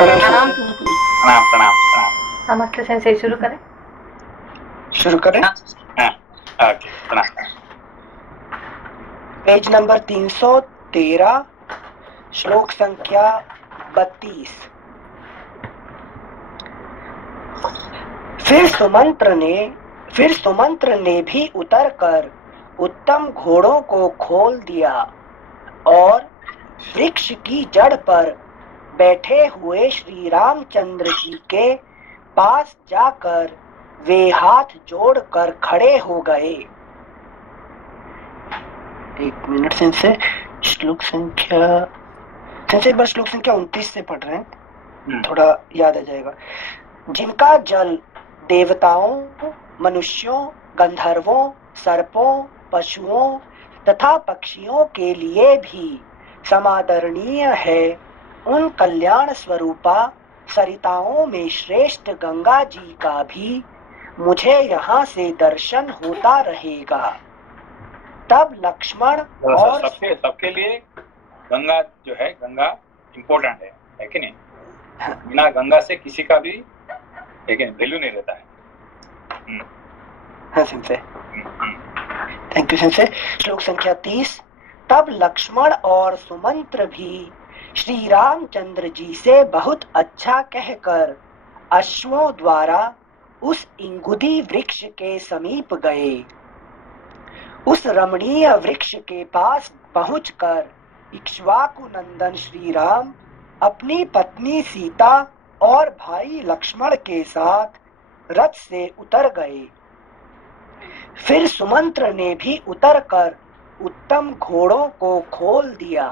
प्रणाम प्रणाम sense. Sense. प्रणाम प्रणाम प्रणाम। नमस्ते सेंसे, शुरू करें? शुरू करें। हाँ, ओके प्रणाम। पेज नंबर 313, श्लोक संख्या 32। फिर सुमंत्र ने भी उतरकर उत्तम घोड़ों को खोल दिया और वृक्ष की जड़ पर बैठे हुए श्री रामचंद्र जी के पास जाकर वे हाथ जोड़कर खड़े हो गए। एक मिनट से श्लोक संख्या एक बार श्लोक संख्या 29 से पढ़ रहे हैं, थोड़ा याद आ जाएगा। जिनका जल देवताओं, मनुष्यों, गंधर्वों, सर्पों, पशुओं तथा पक्षियों के लिए भी समादरणीय है, उन कल्याण स्वरूपा सरिताओं में श्रेष्ठ गंगा जी का भी मुझे यहाँ से दर्शन होता रहेगा। तब लक्ष्मण और सबके लिए गंगा जो है, गंगा इम्पोर्टेंट है कि नहीं? बिना गंगा से किसी का भी लेकिन वैल्यू नहीं रहता है। हाँ सिंसे, थैंक यू सिंसे। श्लोक संख्या 30। तब लक्ष्मण और सुमंत्र भी श्री रामचंद्र जी से बहुत अच्छा कहकर अश्वों द्वारा उस इंगुदी वृक्ष के समीप गए। उस रमणीय वृक्ष के पास पहुंचकर इक्ष्वाकु नंदन श्री राम अपनी पत्नी सीता और भाई लक्ष्मण के साथ रथ से उतर गए। फिर सुमंत्र ने भी उतरकर उत्तम घोड़ों को खोल दिया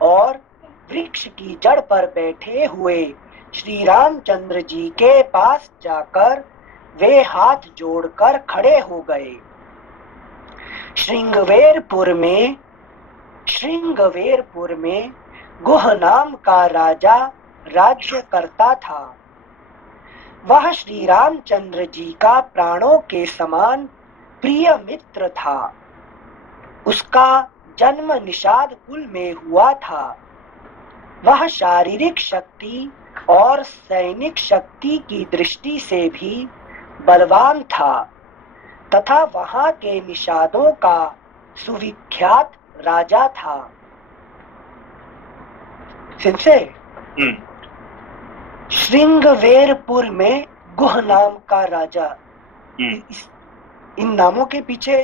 और वृक्ष की जड़ पर बैठे हुए श्री रामचंद्र जी के पास जाकर वे हाथ जोड़कर खड़े हो गए। श्रृंगवेरपुर में गुह नाम का राजा राज्य करता था। वह श्री रामचंद्र जी का प्राणों के समान प्रिय मित्र था। उसका जन्म निषाद कुल में हुआ था। वह शारीरिक शक्ति और सैनिक शक्ति की दृष्टि से भी बलवान था तथा वहां के निषादों का सुविख्यात राजा था। सिंसे, श्रृंगवेरपुर में गुह नाम का राजा, इन नामों के पीछे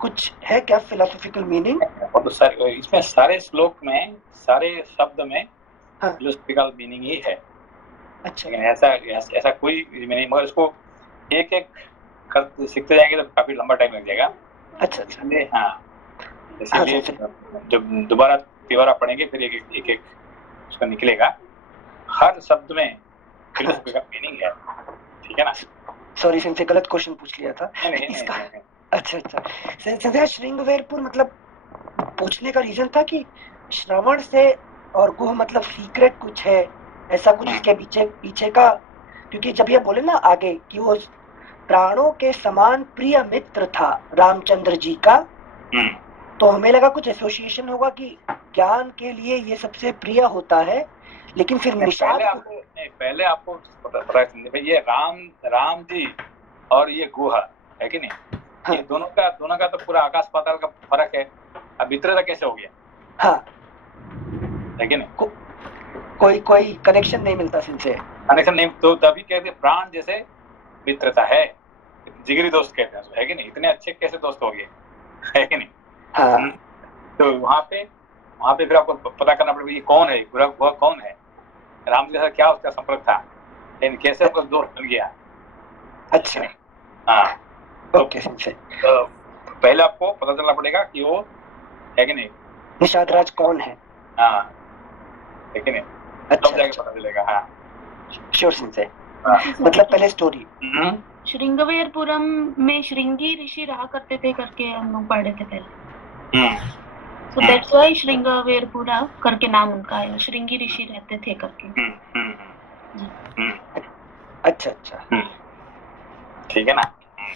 कुछ है क्या फिलोसॉफिकल मीनिंग? और तो इसमें सारे श्लोक में सारे शब्द में फिलोसॉफिकल मीनिंग ही है। अच्छा, ऐसा कोई मीनिंग, मगर इसको एक एक कर सीखते जाएंगे तो काफी लंबा टाइम लग जाएगा। अच्छा। हाँ, इसलिए जब दोबारा तिबारा पढ़ेंगे फिर एक उसका निकलेगा। हर शब्द में फिलोसॉफिकल मीनिंग है, ठीक है ना? सॉरी सिंसे, गलत क्वेश्चन पूछ लिया था इसका। अच्छा, श्रृंगवेरपुर मतलब पूछने का रीजन था कि श्रवण से और गुह मतलब सीक्रेट कुछ है, ऐसा कुछ इसके पीछे का, क्योंकि जब ये बोले ना आगे कि वो प्राणों के समान प्रिय मित्र था रामचंद्र जी का, तो हमें लगा कुछ एसोसिएशन होगा कि ज्ञान के लिए ये सबसे प्रिय होता है, लेकिन फिर पहले आपको पता है ये राम जी और ये गुहा है कि नहीं? हाँ। ये दोनों का तो पूरा आकाश पाताल का फर्क है। अब मित्रता कैसे हो गया? हाँ, है कि नहीं? कोई कनेक्शन नहीं मिलता सिंसे, कनेक्शन नहीं, तो तभी कहते प्राण जैसे मित्रता है, जिगरी दोस्त कहते हैं, है कि नहीं? इतने अच्छे कैसे दोस्त हो गए, है कि नहीं? हाँ। तो वहाँ पे फिर आपको पता करना पड़ेगा ये कौन है, वह कौन है, राम जी के साथ क्या उसका संपर्क था, लेकिन कैसे उसका दोस्त बन गया। अच्छा, हाँ, ओके। तो पहले आपको पता चलना पड़ेगा कि वो है कि नहीं, निषाद राज कौन है। हाँ, है कि नहीं? अच्छा, जाके पता चलेगा। हाँ, श्योर सिंसे, मतलब पहले स्टोरी। श्रृंगवेरपुरम में श्रृंगी ऋषि रहा करते थे करके हम लोग पढ़े थे पहले। So that's why श्रृंगवेरपुरा करके नाम उनका है, श्रृंगी ऋषि रहते थे करके। अच्छा, ठीक है ना?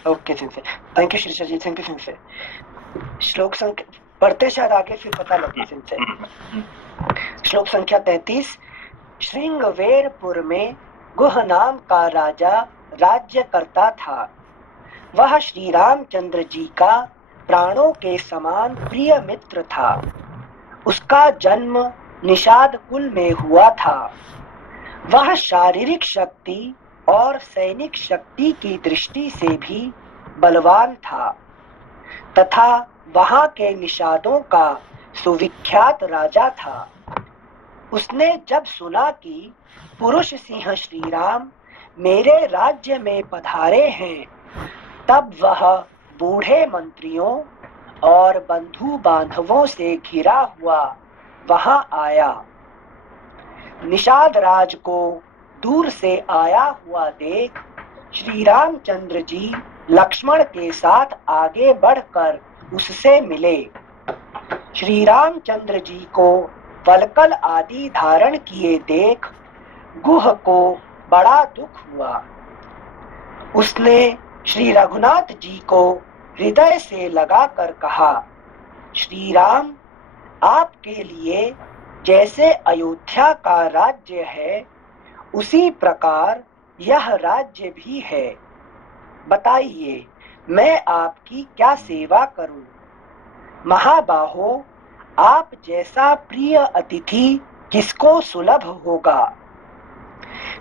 ओके सिंसे, thank you Shrisha ji, thank you सिंसे। श्लोक संख्या पढ़ते शायद आगे फिर पता लगे सिंसे। श्लोक संख्या 33। श्रृंगवेरपुर में गुह नाम का राजा राज्य करता था। वह श्री रामचंद्र जी का प्राणों के समान प्रिय मित्र था। उसका जन्म निषाद कुल में हुआ था। वह शारीरिक शक्ति और सैनिक शक्ति की दृष्टि से भी बलवान था तथा वहां के निषादों का सुविख्यात राजा था। उसने जब सुना कि पुरुष सिंह श्री राम मेरे राज्य में पधारे हैं, तब वह बूढ़े मंत्रियों और बंधु बांधवों से घिरा हुआ वहां आया। निषाद राज को दूर से आया हुआ देख श्री रामचंद्र जी लक्ष्मण के साथ आगे बढ़कर उससे मिले। श्री रामचंद्र जी को वल्कल आदि धारण किए देख गुह को बड़ा दुख हुआ। उसने श्री रघुनाथ जी को हृदय से लगाकर कहा, श्री राम, आपके लिए जैसे अयोध्या का राज्य है उसी प्रकार यह राज्य भी है। बताइए मैं आपकी क्या सेवा करूं? महाबाहो, आप जैसा प्रिय अतिथि किसको सुलभ होगा?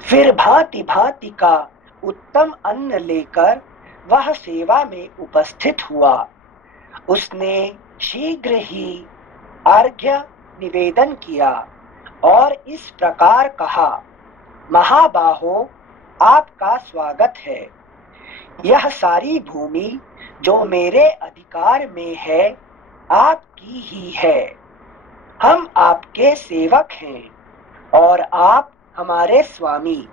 फिर भांति भांति का उत्तम अन्न लेकर वह सेवा में उपस्थित हुआ। उसने शीघ्र ही अर्घ्य निवेदन किया और इस प्रकार कहा, महाबाहो, आपका स्वागत है। यह सारी भूमि जो मेरे अधिकार में है आपकी ही है। हम आपके सेवक हैं और आप हमारे स्वामी।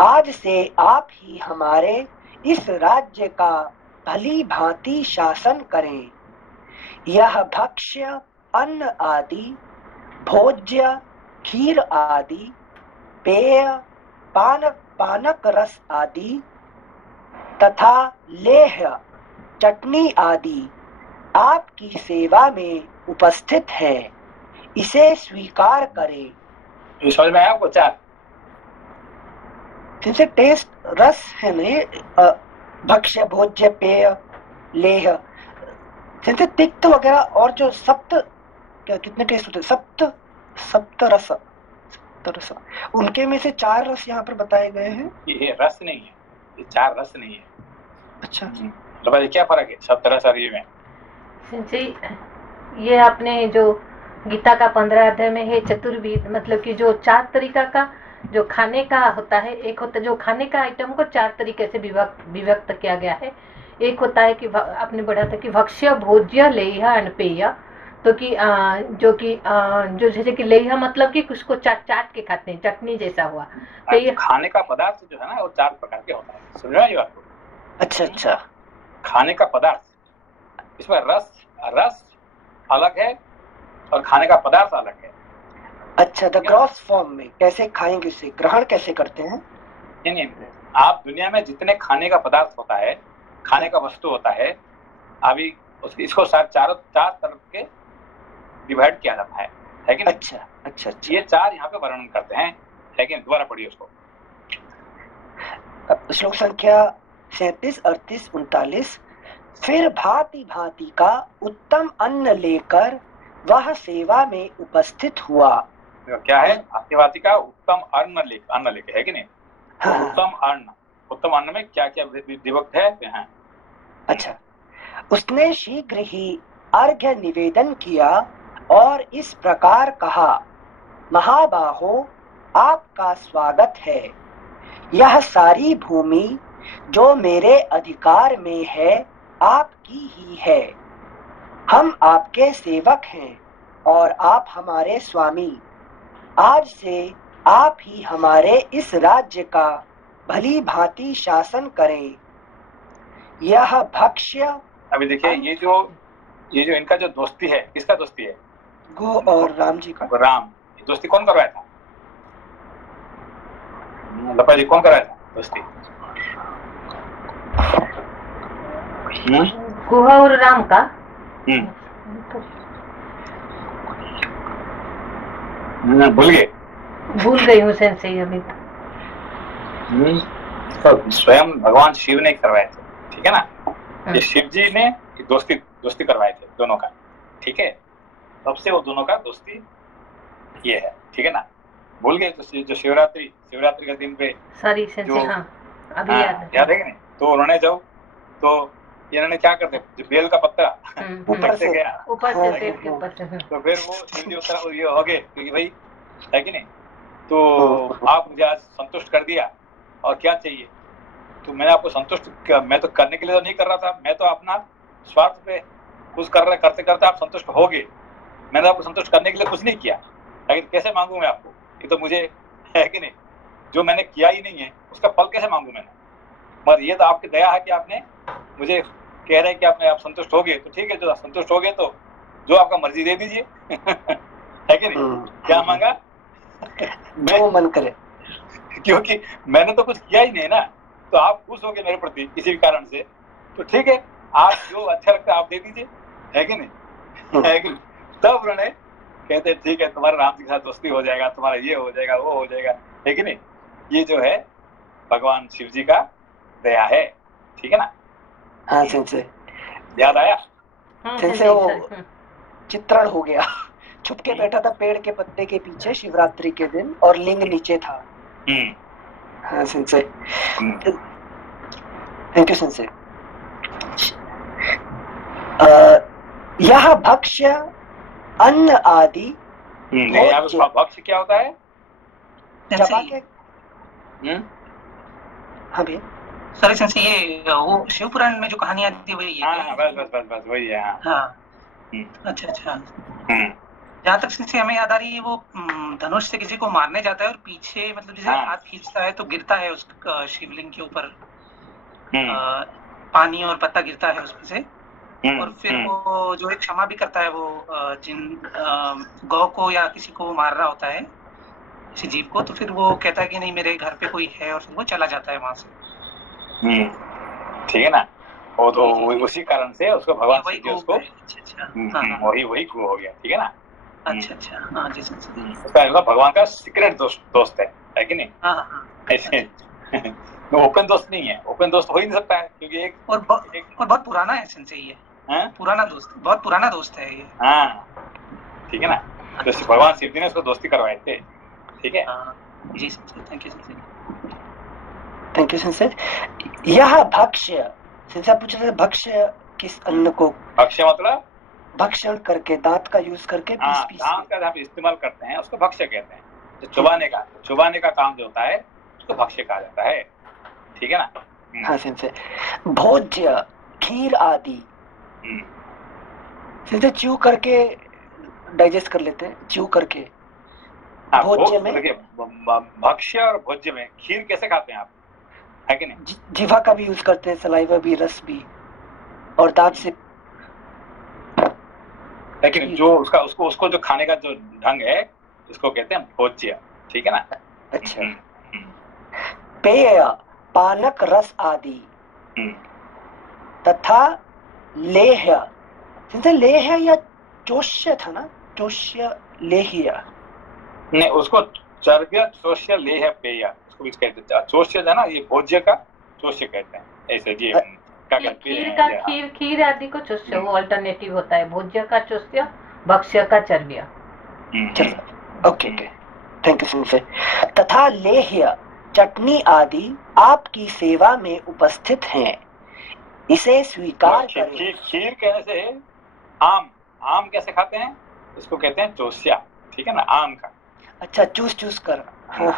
आज से आप ही हमारे इस राज्य का भली भांति शासन करें। यह भक्ष्य अन्न आदि, भोज्य खीर आदि, पेय पानक रस आदि तथा लेह चटनी आदि आपकी सेवा में उपस्थित है। इसे स्वीकार करें। ये समझ में आया आपको? चार जिनसे टेस्ट रस है ना, भक्ष्य भोज्य पेय लेह, जिनसे तिक्त वगैरह और जो सप्त, क्या कितने टेस्ट होते हैं? सप्त रस, उनके में से 4 रस यहाँ पर बताए गए हैं। ये रस नहीं है, ये 4 रस नहीं है। अच्छा तो भाई क्या फर्क है सप्त रस और ये में? जी, ये आपने जो गीता का 15 अध्याय में है चतुर्विध, मतलब कि जो 4 तरीका का जो खाने का होता है। एक होता है जो खाने का आइटम को 4 तरीके से विभक्त किया गया है। एक होता है कि आपने बढ़ा था कि भक्ष्य भोज्य लेह अनपेय, तो कि जो जैसे कि लेह मतलब कि कुछ को चाट के खाते हैं, चटनी जैसा हुआ। तो ये खाने का पदार्थ जो है ना वो 4 प्रकार के होता है। समझ में आई बात? अच्छा, खाने का पदार्थ, इसमें रस अलग है और खाने का पदार्थ अलग है। अच्छा, द ग्रॉस फॉर्म में कैसे खाएंगे, उसे ग्रहण कैसे करते हैं? नहीं, आप दुनिया में जितने खाने का पदार्थ होता है, खाने का वस्तु होता है, अभी इसको 4 तरफ के डिवाइड किया जाता है कि नहीं? अच्छा, ये 4 यहाँ पे वर्णन करते हैं, लेकिन दोबारा पढ़िए उसको। श्लोक संख्या 37, 38, 39। फिर भांति भांति का उत्तम अन्न लेकर वह सेवा में उपस्थित हुआ। क्या है? भांति भांति का उत्तम अन्न लेके, है कि नहीं? हाँ। उत्तम अन्न में क्या क्या विभक्त है? अच्छा, उसने शीघ्र ही अर्घ्य निवेदन किया और इस प्रकार कहा, महाबाहो, आपका स्वागत है। यह सारी भूमि जो मेरे अधिकार में है आपकी ही है। हम आपके सेवक हैं और आप हमारे स्वामी। आज से आप ही हमारे इस राज्य का भली भांति शासन करें। यह भक्ष्य, अभी देखिए ये जो इनका जो दोस्ती है, किसका दोस्ती है? गो और राम जी का। राम, दोस्ती कौन करवाया था? लपा जी कौन कराया था दोस्ती? गुहा और राम का। भूल गए? भूल गई हूँ सेंसे अभी। तो स्वयं भगवान शिव ने करवाए थे, ठीक है ना। ये शिव जी ने दोस्ती करवाए थे दोनों का, ठीक है। तब से वो दोनों का दोस्ती ये है, ठीक है ना। भूल गए तो जो शिवरात्रि के दिन पे सॉरी सेंसे, जो हाँ अभी याद है कि नहीं। तो उन्होंने जब तो इन्होंने क्या करते, जो बेल का पत्ता ऊपर से गया ऊपर से पेड़ के ऊपर से। तो फिर वो शिव जी उतर ये हो गए, क्योंकि भाई है कि नहीं। तो आप मुझे आज संतुष्ट कर दिया और क्या चाहिए, तो मैंने आपको संतुष्ट मैं तो करने के लिए तो नहीं कर रहा था, मैं तो अपना स्वार्थ पे कुछ करते करते आप संतुष्ट हो गए। मैंने आपको संतुष्ट करने के लिए कुछ नहीं किया, लेकिन कैसे मांगू मैं आपको, ये तो मुझे है कि नहीं, जो मैंने किया ही नहीं है उसका फल कैसे मांगू मैंने। मगर ये तो आपकी दया है कि आपने मुझे कह रहे हैं कि आप संतुष्ट हो गए, तो ठीक है, जो संतुष्ट हो गए तो जो आपका मर्जी दे दीजिए है कि नहीं। क्या मांगा, जो मन करे, क्योंकि मैंने तो कुछ किया ही नहीं ना, तो आप खुश हो गए मेरे प्रति किसी भी कारण से, तो ठीक है, आप जो अच्छा लगता है आप दे दीजिए, है कि नहीं, है कि नहीं। तब उन्होंने कहते ठीक है, तुम्हारा राम जी के साथ दोस्ती हो जाएगा, तुम्हारा ये हो जाएगा, वो हो जाएगा, है कि नहीं। ये जो है भगवान शिव जी का दया है, ठीक है ना। हाँ सेंसे, याद आया सेंसे वो चित्रण हो गया। छुप के बैठा था पेड़ के पत्ते के पीछे शिवरात्रि के दिन और लिंग नीचे था। हाँ सेंसे, थैंक यू सेंसे। यह भक्ष्य अन्न आदि भक्ष्य क्या होता है, चबा के। हाँ भैया, सर सेंसे ये वो शिव पुराण में जो कहानी आती है वही है। हाँ बस वही है। हाँ अच्छा। जहाँ तक सेंसे हमें याद आ रही है, वो धनुष से किसी को मारने जाता है और पीछे मतलब जैसे हाथ खींचता है तो गिरता है उस शिवलिंग के ऊपर पानी और पत्ता गिरता है उसमें से, और फिर वो जो एक क्षमा भी करता है, वो जिन गौ को या किसी को मार रहा होता है किसी जीव को, तो फिर वो कहता है कि नहीं मेरे घर पे कोई है, और फिर वो चला जाता है वहां से। ठीक है ना। वो तो उसी कारण से उसको भगवान वही को उसको वही गो हो गया, ठीक है ना। अच्छा हाँ जी सर। उसका भगवान का सीक्रेट दोस्त है कि नहीं। हाँ ऐसे ओपन दोस्त नहीं है, ओपन दोस्त हो ही नहीं सकता है, क्योंकि एक और बहुत पुराना है सेंसे ये, पुराना दोस्त, बहुत पुराना दोस्त है ये। हाँ ठीक है ना। तो भगवान शिव जी ने उसको दोस्ती करवाए थे, ठीक है। जी सर, थैंक यू सर। यह भक्ष्य, सिंसे पूछ रहे थे भक्ष्य किस अन्न को, भक्ष्य मतलब भक्षण करके दांत का यूज करके पीस दांत का हम इस्तेमाल करते हैं उसको भक्ष्य कहते हैं। जो चुबाने का काम जो होता है उसको भक्ष्य कहा जाता है, ठीक है ना। हाँ सिंसे। भोज्य खीर आदि, सिंसे च्यू करके डाइजेस्ट कर लेते हैं, च्यू करके। भोज्य में भक्ष्य और भोज्य में खीर कैसे खाते हैं आप, है कि नहीं। जीवा का भी यूज करते हैं, सलाइवा भी, रस भी, और दांत से। लेकिन जो उसको जो खाने का जो ढंग है उसको कहते हैं भोज्य, ठीक है ना। अच्छा। पेय पानक रस आदि तथा लेह्य, सिंसे लेह्य या चोष्य था ना, चोष्य लेह्य नहीं, उसको चर्व्य चोष्य लेह्य पेय उसको भी कहते हैं। चोष्य है ना, ये भोज्य का चोष्य कहते हैं, ऐसे जी खीर आदि को चोष्य, वो अल्टरनेटिव होता है। भोज्य का चोष्य, भक्ष्य का चर्व्य। ओके, थैंक यू सिंसे। तथा लेह्य चटनी आदि आपकी सेवा में उपस्थित हैं, इसे स्वीकार करें। खीर कहने से आम कैसे खाते हैं, इसको कहते हैं चोष्या, ठीक है ना, आम का। अच्छा, चूस कर। हाँ।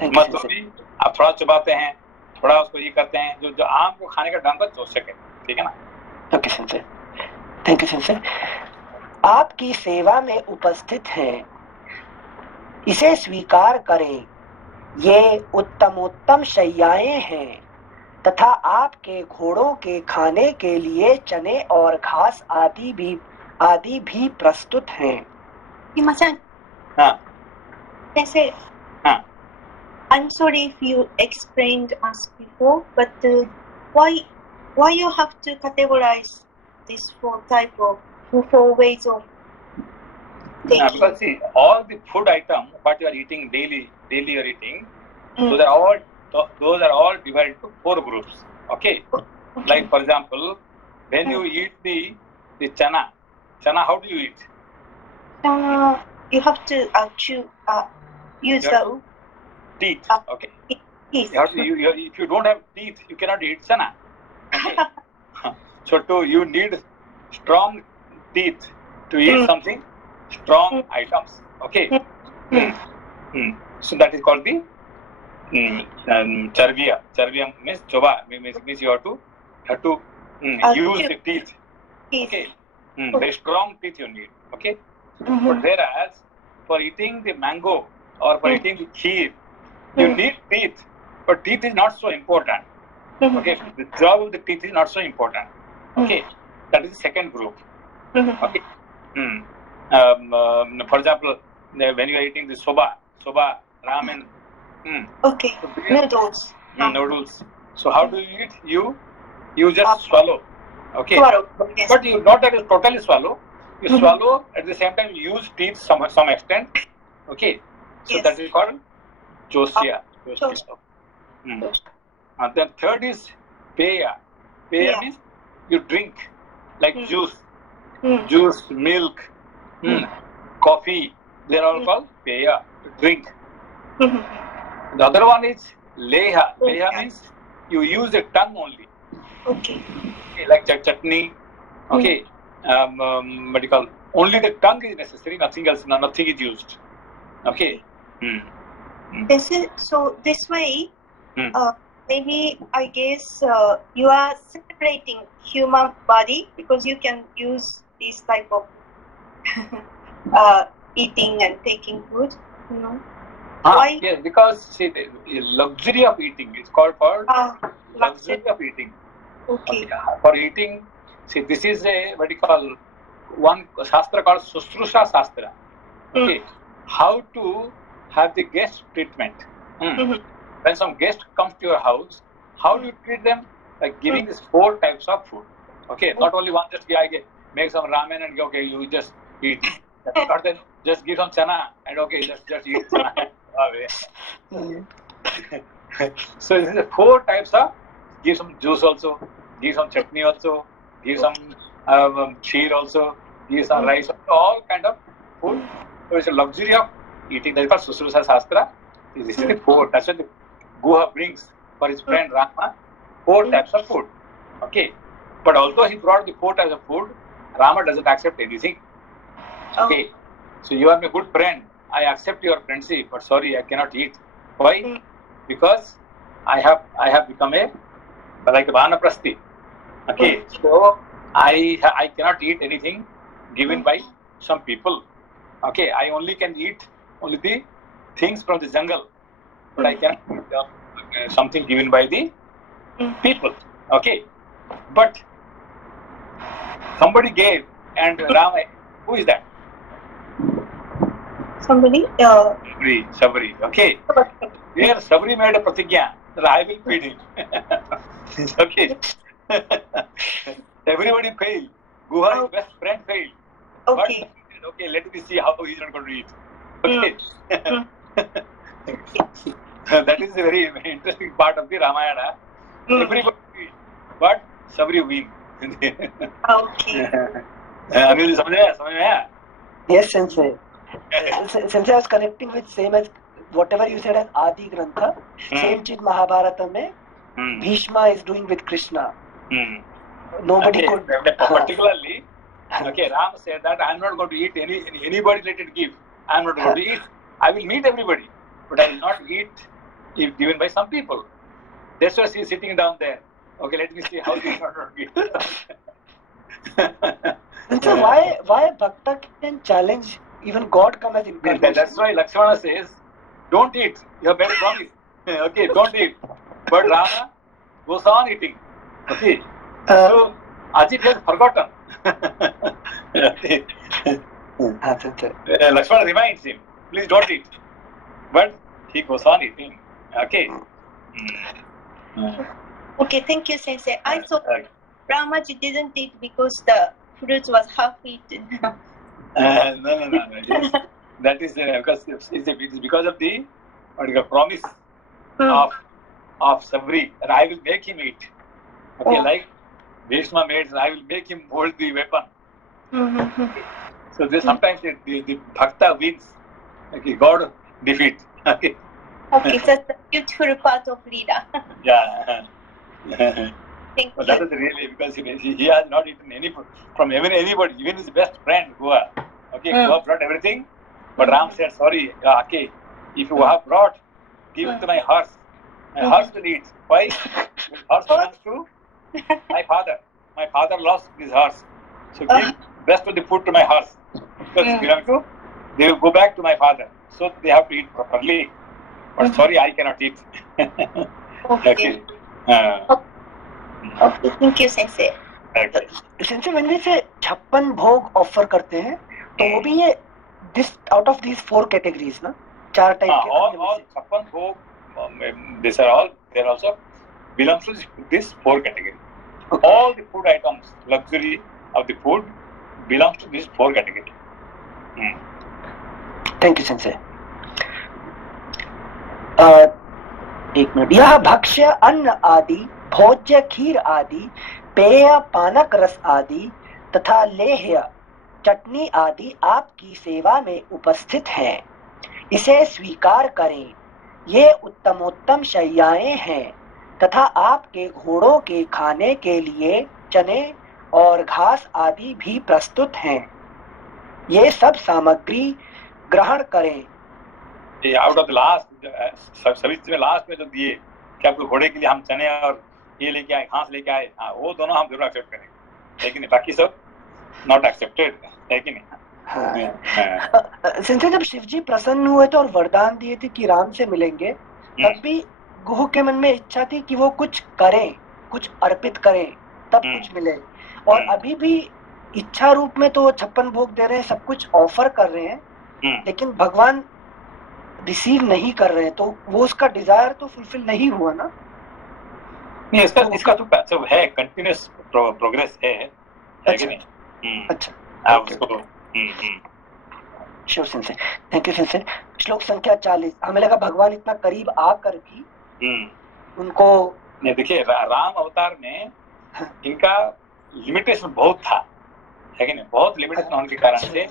Thank you. आप थोड़ा चबाते हैं, थोड़ा उसको ये करते हैं, जो आम को खाने का ढंग का चोष्य कहते हैं, ठीक है ना। ओके सिंसे, थैंक यू सिंसे। आपकी सेवा में उपस्थित हैं, इसे स्वीकार करें। ये उत्तमोत्तम शैयाएं हैं तथा आपके घोड़ों के खाने के लिए चने और घास आदि भी प्रस्तुत हैं। जैसे I'm sorry if you explained us before, but why you have to categorize this four ways of Because see, all the food item what you are eating daily you are eating, those are all divided to 4 groups. Okay. Like for example, when you eat the chana, how do you eat? You have to use the teeth. Okay. teeth. If you don't have teeth, you cannot eat chana. Okay. So you need strong teeth to eat something strong items. Okay. So that is called the charvia. Charvia means choba. Means you have to use the teeth. Okay. Very strong teeth you need. Okay. But whereas for eating the mango or for eating the kheer, you need teeth, but teeth is not so important. Okay, the job of the teeth is not so important. Okay, that is the second group. Okay. For example, when you are eating the soba, ramen. Okay. Noodles. So how do you eat? You just swallow. Okay. Yes. But you not that totally swallow. You swallow at the same time. You use teeth some extent. Okay. So that is called josya. Then third is peya. Peya means you drink like juice, milk, coffee. They are all called peya. Drink. The other one is leha. Leha means you use the tongue only. Okay. Like chutney. Okay. What you call? Only the tongue is necessary. Nothing else. Nothing is used. Okay. This way. Maybe I guess you are separating human body because you can use this type of eating and taking food. You know. Why? Yes, because see, the luxury of eating is called for luxury of eating. Okay. For eating, see, this is a what you call one shastra called Sushrusha Shastra. Okay, how to have the guest treatment. When some guest comes to your house, how do you treat them? Like giving these 4 types of food. Okay, not only one, just make some ramen and okay, you just eat. Not then just give some chana and okay, just eat chana. So this is 4 types of. Give some juice also, give some chutney also, give some kheer also, give some rice, all kind of food. So it's a luxury of eating. That is called Sushrusha Shastra. This is the 4. That's what the Guha brings for his friend Rama. 4 types of food. Okay. But although he brought the 4 types of food, Rama doesn't accept anything. Okay. So you are my good friend. I accept your friendship, but sorry, I cannot eat. Why? Because I have become like a vanaprasthi. Okay. So I cannot eat anything given by some people. Okay. I only can eat only the things from the jungle, but I cannot eat something given by the people. Okay. But somebody gave, and Rama, who is that? Somebody. Sabri. Okay. Here Sabri made a pratigya that I will feed him. Okay. Everybody failed. Guha's best friend failed. Okay. But, okay, let me see how he's not going to eat. Okay. That is a very, very interesting part of the Ramayana. Everybody failed, but Sabri win. Okay. Anil, समझ में आया? Yes, Sensei. Sensei, I was connecting with same as whatever you said as Adi Grantha. Same chit Mahabharata mein Bhishma is doing with Krishna. Nobody could. Particularly, okay, Ram said that I am not going to eat anybody. Let it give. I am not going to eat. I will meet everybody, but I will not eat if given by some people. That's why she is sitting down there. Okay, let me see how this is not going to eat. And so why Bhakta can challenge even God come as incarnation? That's why Lakshmana says, don't eat. You have better promise. Okay, don't eat. But Rama goes on eating. Okay. So Ajit has forgotten. Lakshmana reminds him, please don't eat. But he goes on eating. Okay. Okay, thank you, Sensei. I thought Ramaji didn't eat because the fruit was half eaten. No. That is because it's because of the promise of Sabri that I will make him eat. Okay, like Bhishma made, I will make him hold the weapon. So this sometimes the bhakta wins. Okay, God defeat. Okay. Okay, so it's a beautiful part of Leela. Yeah. Thank But you. that is really because he has not eaten any food from anybody, even his best friend Goa. Okay, Goa brought everything, but Ram said, sorry, okay, if you have brought, give it to my horse. My horse will eat. Why? Horse belongs to my father. My father lost his horse. So give best of the food to my horse. Because it belongs to, they will go back to my father. So they have to eat properly. But sorry, I cannot eat. Okay. Okay, thank you, Sensei. Okay. Sensei, when we say 56 भोग offer करते हैं तो वो भी ये this out of these 4 categories ना, 4 type के all 56 भोग, these are all, they are also belongs to this 4 category. Okay. All the food items, luxury of the food belongs to this 4 category. Thank you sensei. एक minute. यह भक्ष्य अन्न आदि, भोज्य खीर आदि, पेय पानक रस आदि तथा लेह्य चटनी आदि आपकी सेवा में उपस्थित हैं। इसे स्वीकार करें। ये उत्तमोत्तम शैयाएं हैं तथा आपके घोड़ों के खाने के लिए चने और घास आदि भी प्रस्तुत हैं। ये सब सामग्री ग्रहण करें। आउट ऑफ द लास्ट, सभी में लास्ट में जो दिए कि आपको घोड़े के लिए हम चने और ये लेके आए, घास लेके आए, हाँ वो दोनों हम जरूर एक्सेप्ट करेंगे, लेकिन बाकी सब नॉट एक्सेप्टेड है कि नहीं। सिंसे जब शिव जी प्रसन्न हुए थे और वरदान दिए थे कि राम से मिलेंगे, तब भी गुह के मन में इच्छा थी कि वो कुछ करें, कुछ अर्पित करें, तब कुछ मिले। और अभी भी इच्छा रूप में तो वो 56 भोग दे रहे हैं, सब कुछ ऑफर कर रहे हैं, लेकिन भगवान रिसीव नहीं कर रहे हैं, तो वो उसका डिजायर तो फुलफिल नहीं हुआ ना। नहीं, इसका तो है, कंटिन्यूअस प्रोग्रेस है कि नहीं। अच्छा, आप उसको sure sensei, thank you sensei. श्लोक संख्या 40। हमें लगा भगवान इतना करीब आकर भी उनको नहीं। देखिए, राम अवतार में इनका लिमिटेशन बहुत था, है कि नहीं। बहुत लिमिटेशन होने के कारण से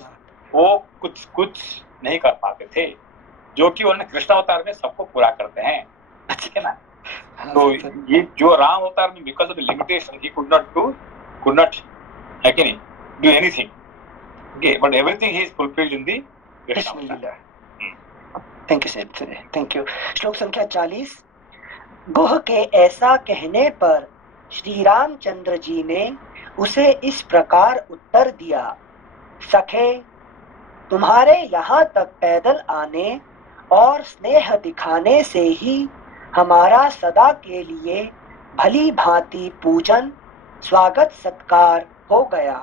वो कुछ नहीं कर पाते थे, जो कि उन्होंने कृष्ण अवतार में सबको पूरा करते हैं, ठीक है ना। तो ये जो राम अवतार में because of limitation he could not है कि नहीं do anything, but everything he is fulfilled in the Krishna अवतार। Thank you sir, thank you. श्लोक संख्या 40। गुह के ऐसा कहने पर श्री रामचंद्र जी ने उसे इस प्रकार उत्तर दिया, सखे, तुम्हारे यहाँ तक पैदल आने और स्नेह दिखाने से ही हमारा सदा के लिए भली भांति पूजन स्वागत सत्कार हो गया।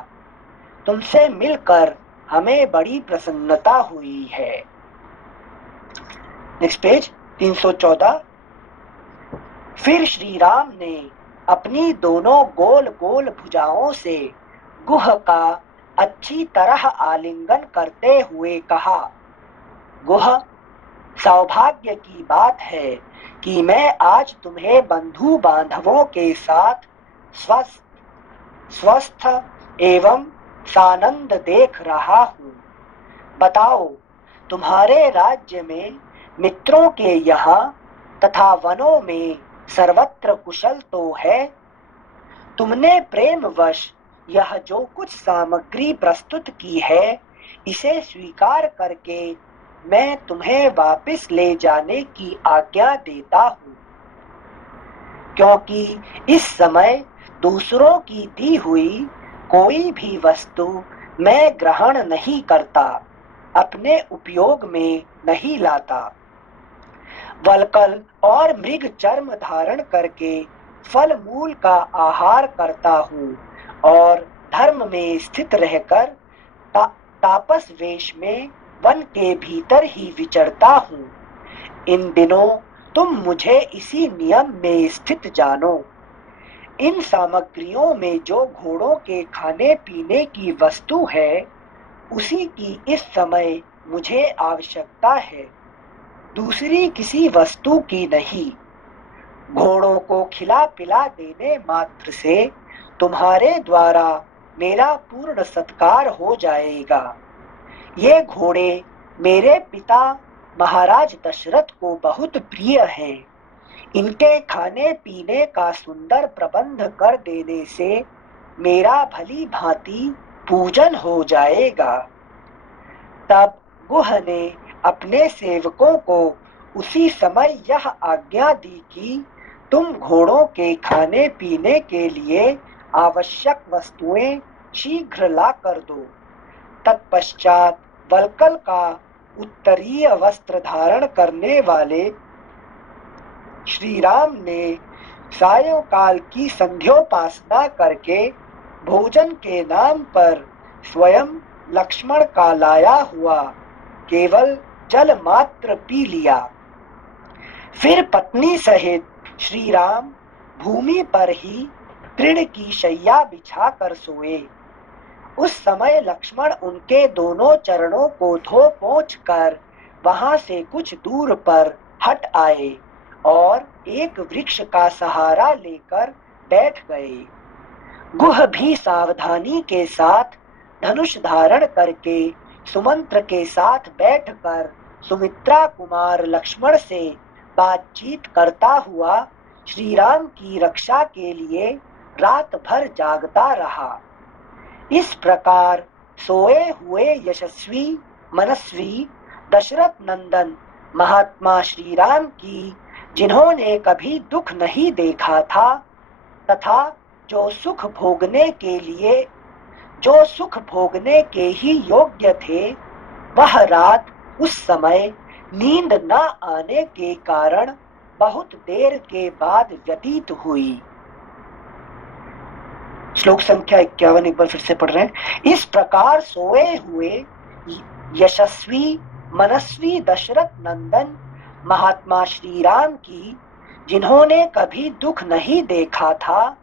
तुमसे मिलकर हमें बड़ी प्रसन्नता हुई है। Next page 314। फिर श्री राम ने अपनी दोनों गोल गोल भुजाओं से गुह का अच्छी तरह आलिंगन करते हुए कहा, गुह, सौभाग्य की बात है कि मैं आज तुम्हें बंधु बांधवों के साथ स्वस्थ एवं सानंद देख रहा हूँ। बताओ, तुम्हारे राज्य में मित्रों के यहाँ तथा वनों में सर्वत्र कुशल तो है? तुमने प्रेमवश यह जो कुछ सामग्री प्रस्तुत की है, इसे स्वीकार करके मैं तुम्हें वापस ले जाने की आज्ञा देता हूँ, क्योंकि इस समय दूसरों की दी हुई कोई भी वस्तु मैं ग्रहण नहीं करता, अपने उपयोग में नहीं लाता। वल्कल और मृग चर्म धारण करके फल मूल का आहार करता हूँ और धर्म में स्थित रहकर तापस वेश में वन के भीतर ही विचरता हूँ। इन दिनों तुम मुझे इसी नियम में स्थित जानो। इन सामग्रियों में जो घोड़ों के खाने पीने की वस्तु है, उसी की इस समय मुझे आवश्यकता है, दूसरी किसी वस्तु की नहीं। घोड़ों को खिला पिला देने मात्र से तुम्हारे द्वारा मेरा पूर्ण सत्कार हो जाएगा। ये घोड़े मेरे पिता महाराज दशरथ को बहुत प्रिय हैं। इनके खाने पीने का सुंदर प्रबंध कर देने से मेरा भली भांति पूजन हो जाएगा। तब गुह ने अपने सेवकों को उसी समय यह आज्ञा दी कि तुम घोड़ों के खाने पीने के लिए आवश्यक वस्तुएं शीघ्र ला कर दो। तत्पश्चात वल्कल का उत्तरीय वस्त्र धारण करने वाले श्री राम ने सायंकाल की संध्योपासना करके भोजन के नाम पर स्वयं लक्ष्मण का लाया हुआ केवल जल मात्र पी लिया। फिर पत्नी सहित श्री राम भूमि पर ही तृण की शैया बिछाकर सोए। उस समय लक्ष्मण उनके दोनों चरणों को धो पोंछ कर वहां से कुछ दूर पर हट आए और एक वृक्ष का सहारा लेकर बैठ गए। गुह भी सावधानी के साथ धनुष धारण करके सुमंत्र के साथ बैठकर सुमित्रा कुमार लक्ष्मण से बातचीत करता हुआ श्री राम की रक्षा के लिए रात भर जागता रहा। इस प्रकार सोए हुए यशस्वी मनस्वी दशरथ नंदन महात्मा श्री राम की, जिन्होंने कभी दुख नहीं देखा था तथा जो सुख भोगने के ही योग्य थे, वह रात उस समय नींद न आने के कारण बहुत देर के बाद व्यतीत हुई। श्लोक संख्या 51 एक बार फिर से पढ़ रहे हैं। इस प्रकार सोए हुए यशस्वी मनस्वी दशरथ नंदन महात्मा श्री राम की, जिन्होंने कभी दुख नहीं देखा था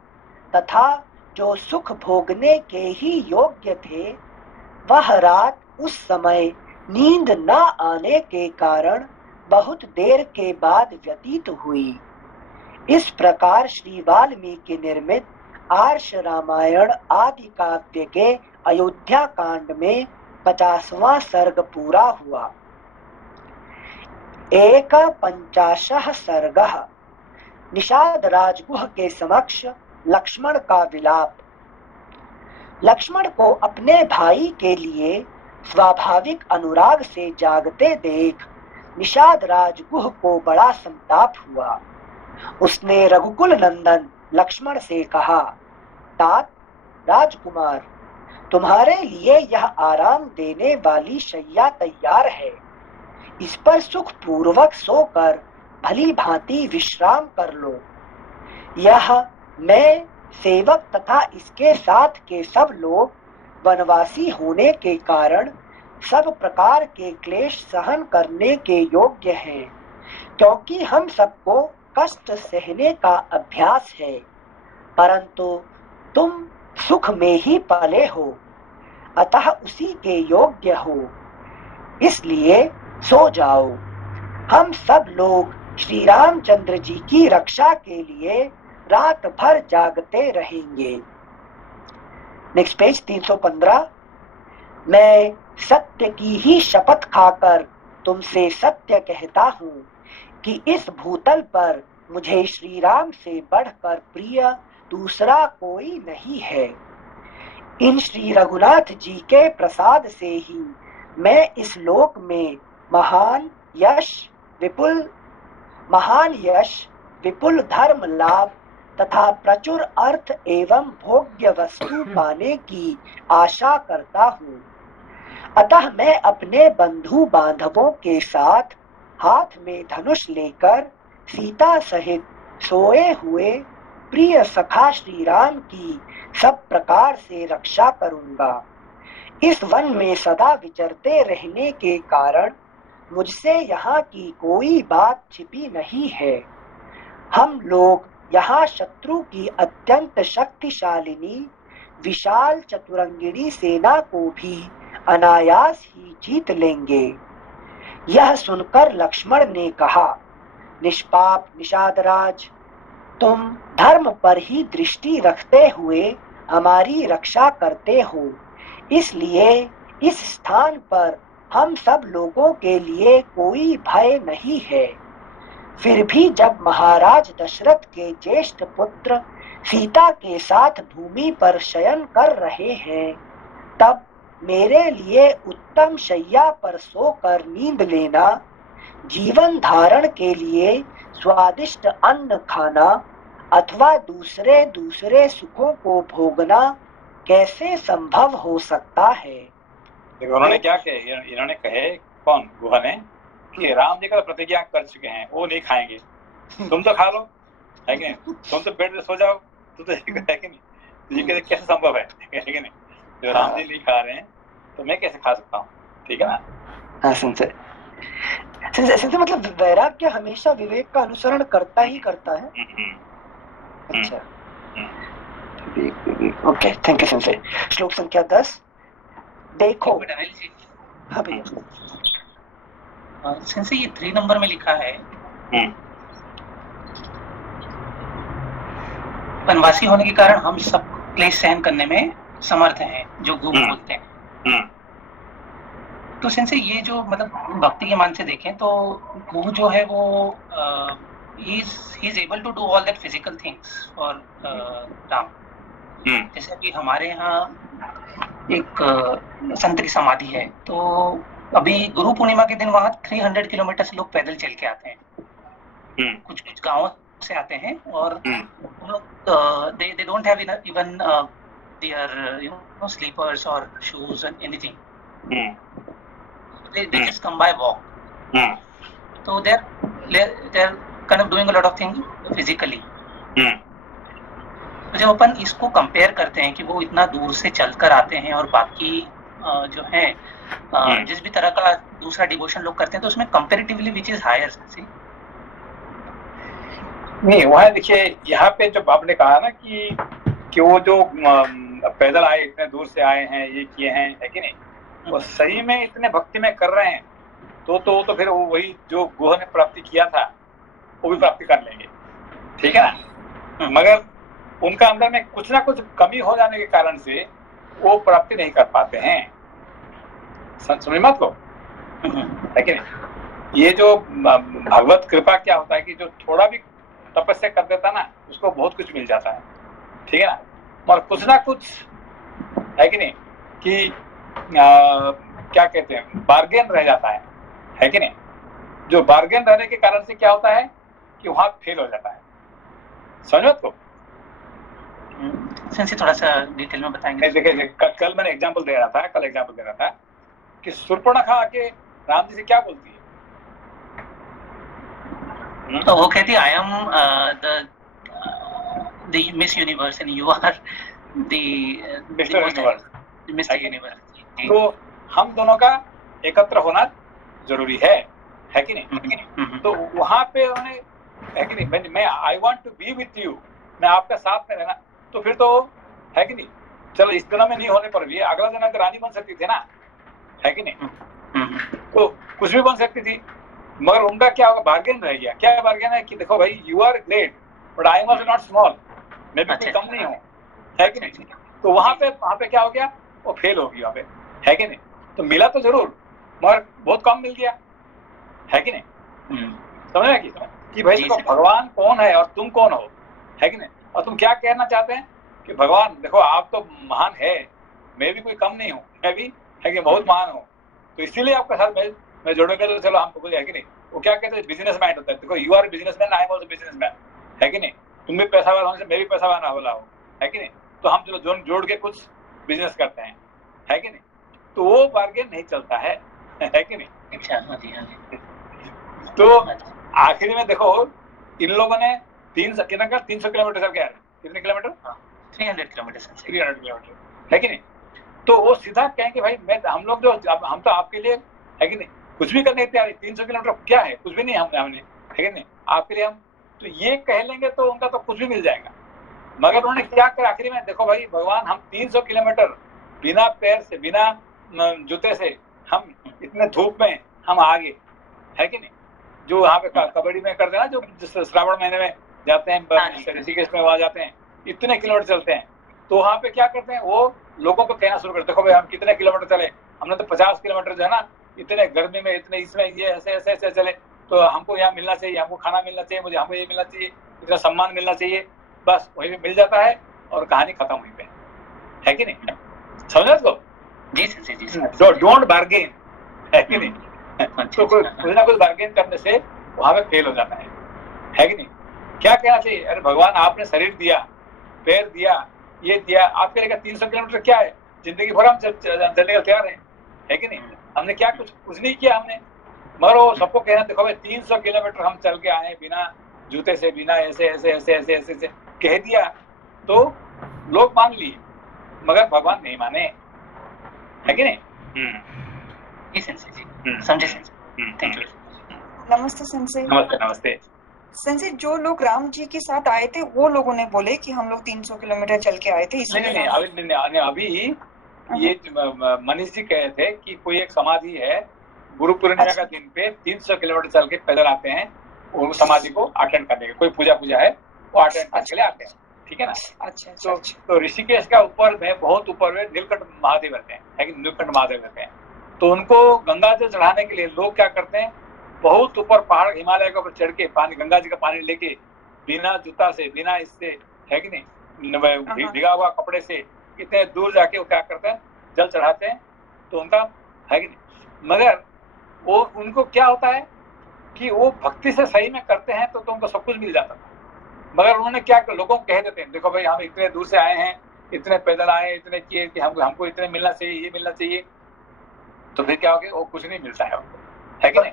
तथा जो सुख भोगने के ही योग्य थे, वह रात उस समय नींद न आने के कारण बहुत देर के बाद व्यतीत हुई। इस प्रकार श्री वाल्मीकि निर्मित आर्ष रामायण आदि काव्य के अयोध्या कांड में 50वां सर्ग पूरा हुआ। 51 सर्गः निषाद राजगुह के समक्ष लक्ष्मण का विलाप। लक्ष्मण को अपने भाई के लिए स्वाभाविक अनुराग से जागते देख निषाद राजगुह को बड़ा संताप हुआ। उसने रघुकुल नंदन लक्ष्मण से कहा, तात राजकुमार, तुम्हारे लिए यह आराम देने वाली शैया तैयार है। इस पर सुख पूर्वक सोकर भली भांति विश्राम कर लो। यह मैं, सेवक तथा इसके साथ के सब लोग वनवासी होने के कारण सब प्रकार के क्लेश सहन करने के योग्य हैं, क्योंकि हम सबको कष्ट सहने का अभ्यास है, परंतु तुम सुख में ही पले हो, अतः उसी के योग्य हो, इसलिए सो जाओ। हम सब लोग श्री रामचंद्र जी की रक्षा के लिए रात भर जागते रहेंगे। Next page 315। मैं सत्य की ही शपथ खाकर तुमसे सत्य कहता हूँ कि इस भूतल पर मुझे श्री राम से बढ़कर प्रिय दूसरा कोई नहीं है। इन श्री रघुनाथ जी के प्रसाद से ही मैं इस लोक में महान यश विपुल धर्म लाभ तथा प्रचुर अर्थ एवं भोग्य वस्तु पाने की आशा करता हूँ। अतः मैं अपने बंधु बांधवों के साथ हाथ में धनुष लेकर सीता सहित सोए हुए प्रिय सखा श्री राम की सब प्रकार से रक्षा करूंगा। इस वन में सदा विचरते रहने के कारण मुझसे यहाँ की कोई बात छिपी नहीं है। हम लोग यहाँ शत्रु की अत्यंत शक्तिशालिनी विशाल चतुरंगिणी सेना को भी अनायास ही जीत लेंगे। यह सुनकर लक्ष्मण ने कहा, निष्पाप निषादराज, तुम धर्म पर ही दृष्टि रखते हुए हमारी रक्षा करते हो, इसलिए इस स्थान पर हम सब लोगों के लिए कोई भय नहीं है। फिर भी जब महाराज दशरथ के ज्येष्ठ पुत्र सीता के साथ भूमि पर शयन कर रहे हैं, तब मेरे लिए उत्तम शैया पर सोकर नींद लेना, जीवन धारण के लिए स्वादिष्ट अन्न खाना अथवा दूसरे दूसरे सुखों को भोगना कैसे संभव हो सकता है। देखो उन्होंने क्या कहे, इन्होंने कहे, कौन, गुहा ने, कि राम जी का प्रतिज्ञा कर चुके हैं, वो नहीं खाएंगे, तुम तो खा लो, है कि नहीं, तुम तो बेड पे सो जाओ, तुम तो है कि नहीं, ये कैसे संभव है कि नहीं, जो राम जी नहीं खा रहे हैं तो मैं कैसे खा सकता हूँ, ठीक है ना। हाँ संजय, मतलब वैराग्य हमेशा विवेक का अनुसरण करता ही करता है। अच्छा, ओके, थैंक यू संजय। श्लोक संख्या 10। देखो, हाँ भैया, सिंस ये 3 नंबर में लिखा है, वनवासी होने के कारण हम सब क्लेश सहन करने में समर्थ हैं, जो गुरु बोलते हैं। तो सिंस ये जो मतलब भक्ति के मान से देखें तो गुरु जो है वो he is able to do all that physical things for Ram. जैसे कि हमारे यहाँ एक संत की समाधि है, तो अभी गुरु पूर्णिमा के दिन वहाँ 300 किलोमीटर से लोग पैदल चल के आते हैं, कुछ कुछ गाँव से आते हैं, और they don't have even their sleepers or shoes and anything. They just come by walk. So they're kind of doing a lot of things physically. तो जब अपन इसको कंपेयर करते हैं कि वो इतना दूर से चलकर आते हैं और बाकी जो है जिस भी तरह का दूसरा डिवोशन लोग करते हैं, तो उसमें कंपैरेटिवली विच इज हायर। नहीं, वहाँ देखिए, यहाँ पे जब आपने कहा ना कि वो जो पैदल आए, इतने दूर से आए हैं, ये किए हैं, है कि नहीं, वो सही में इतने भक्ति में कर रहे हैं, तो फिर वो वही जो गुहा ने प्राप्ति किया था वो भी प्राप्ति कर लेंगे, ठीक है ना। मगर उनका अंदर में कुछ ना कुछ कमी हो जाने के कारण से वो प्राप्ति नहीं कर पाते हैं, समझ मत लो, है कि नहीं। ये जो भगवत कृपा क्या होता है कि जो थोड़ा भी तपस्या कर देता ना, उसको बहुत कुछ मिल जाता है, ठीक है ना। और कुछ ना कुछ, है कि नहीं, कि क्या कहते हैं, बार्गेन रह जाता है कि नहीं। जो बार्गेन रहने के कारण से क्या होता है कि वहां फेल हो जाता है, समझो तो। थोड़ा सा डिटेल में बताएंगे। देखिए, कल मैंने एग्जांपल दे रहा था कि शूर्पणखा आके राम जी से क्या बोलती है, तो वो कहती है, I am the Miss Universe and you are the Mister Universe. तो हम दोनों का एकत्र होना जरूरी है कि नहीं। तो वहां पे उन्होंने, है कि नहीं, मैं I want to be with you, मैं आपका साथ में रहना, तो फिर तो, है कि नहीं, चलो इस दिन में नहीं होने पर भी अगला दिन तो रानी बन सकती थी ना, है कि नहीं, तो कुछ भी बन सकती थी। मगर उनका क्या होगा, बार्गेन रह गया। क्या बार्गेन है कि देखो भाई, you are great but I am also not small, मैं भी कोई कम नहीं हूँ, है कि नहीं। तो वहां पे क्या हो गया, वो फेल हो गई वहां पे, है कि नहीं। तो मिला तो जरूर, मगर बहुत कम मिल गया, है कि नहीं। समझ रहे कि भाई देखो, भगवान कौन है और तुम कौन हो, है कि नहीं। और तुम क्या कहना चाहते हैं कि भगवान देखो, आप तो महान है, मैं भी कोई कम नहीं हूँ, मैं भी, है कि, बहुत महान हूँ, तो इसीलिए आपके साथ मैं जोड़ूंगा, तो चलो हमको बोले, है कि नहीं। वो क्या कहते हैं, बिजनेस मैन होता है। देखो, you are businessman, I am also businessman, है कि नहीं। तुम भी पैसावान होने से मैं भी पैसावान होला हूँ, है कि नहीं। तो हम चलो जोड़ के कुछ बिजनेस करते हैं, है कि नहीं। तो वो बार्गेन नहीं चलता है कि नहीं। तो आखिरी में देखो, इन लोगों ने 300 किलोमीटर से, क्या है, कितने किलोमीटर, 300 किलोमीटर, 300 किलोमीटर, है कि नहीं। तो वो सीधा कहें कि भाई हम लोग जो, हम तो आपके लिए, है कि नहीं, कुछ भी करने तैयार। 300 किलोमीटर क्या है, कुछ भी नहीं हमने, है कि नहीं, आपके लिए हम तो ये कह लेंगे तो उनका तो कुछ भी मिल जाएगा। मगर उन्होंने क्या करा आखिरी में, देखो भाई भगवान, हम 300 किलोमीटर बिना पैर से, बिना जूते से हम इतने धूप में हम आगे, है कि नहीं? जो वहाँ पे कबड्डी में करते हैं ना, जो श्रावण महीने में जाते हैं ऋषिकेश में, वहाँ जाते हैं, इतने किलोमीटर चलते हैं, तो वहाँ पे क्या करते हैं, वो लोगों को कहना शुरू करते, देखो भाई हम कितने किलोमीटर चले, हमने तो 50 किलोमीटर जो है ना, इतने गर्मी में, इतने इसमें, ये ऐसे ऐसे ऐसे चले, तो हमको यहाँ मिलना चाहिए, हमको खाना मिलना चाहिए, मुझे हमको ये मिलना चाहिए, इतना सम्मान मिलना चाहिए, बस वहीं पे मिल जाता है और कहानी खत्म हुई पे, है कि नहीं? समझ उसको? जी सर जी। डोंट बार्गेन, है कि नहीं? तो कुछ ना कुछ बार्गेन करने से वहां पे फेल हो जाता है कि नहीं? क्या कहना चाहिए, अरे भगवान आपने शरीर दिया, पैर दिया, ये दिया, आपके लिए 300 किलोमीटर क्या है, जिंदगी भर हम चलने का तैयार है कि नहीं? हमने क्या कुछ नहीं किया हमने, मगर वो सबको कहना, देखो भाई 300 किलोमीटर हम चल के आए बिना जूते से, बिना ऐसे ऐसे ऐसे ऐसे ऐसे ऐसे कह दिया, तो लोग मान लिए, मगर भगवान नहीं माने, है कि नहीं? जी सेंसे जी, समझे सेंसे, थैंक यू। नमस्ते सेंसे। नमस्ते। सेंसे, जो लोग राम जी के साथ आए थे वो लोगों ने बोले कि हम लोग 300 किलोमीटर चल के आए थे, इसलिए अभी ये मनीष जी कहे थे कि कोई एक समाधि है, गुरु पूर्णिमा का दिन पे 300 किलोमीटर चल के पैदल आते हैं, वो समाधि को अटेंड करने के, कोई पूजा है वो अटेंड करने के लिए आते हैं, ठीक है ना? अच्छा। तो ऋषिकेश का ऊपर में, बहुत ऊपर में नीलकंठ महादेव रहते हैं, है कि नीलकंठ महादेव रहते हैं, तो उनको गंगा जल चढ़ाने के लिए लोग क्या करते हैं, बहुत ऊपर पहाड़ हिमालय के ऊपर चढ़ के पानी, गंगा जी का पानी लेके, बिना जूता से, बिना इससे, है कि नहीं, भीगा हुआ कपड़े से इतने दूर जाके वो क्या करते हैं, जल चढ़ाते हैं, तो उनका, है कि नहीं? मगर वो उनको क्या होता है कि वो भक्ति से सही में करते हैं तो उनको सब कुछ मिल जाता था, मगर उन्होंने क्या, लोगों को कह देते हैं, देखो भाई हम इतने दूर से आए हैं, इतने पैदल आए, इतने किए कि हमको इतने मिलना चाहिए, ये मिलना चाहिए, तो फिर क्या हो गया, वो कुछ नहीं मिलता है उनको, है कि नहीं?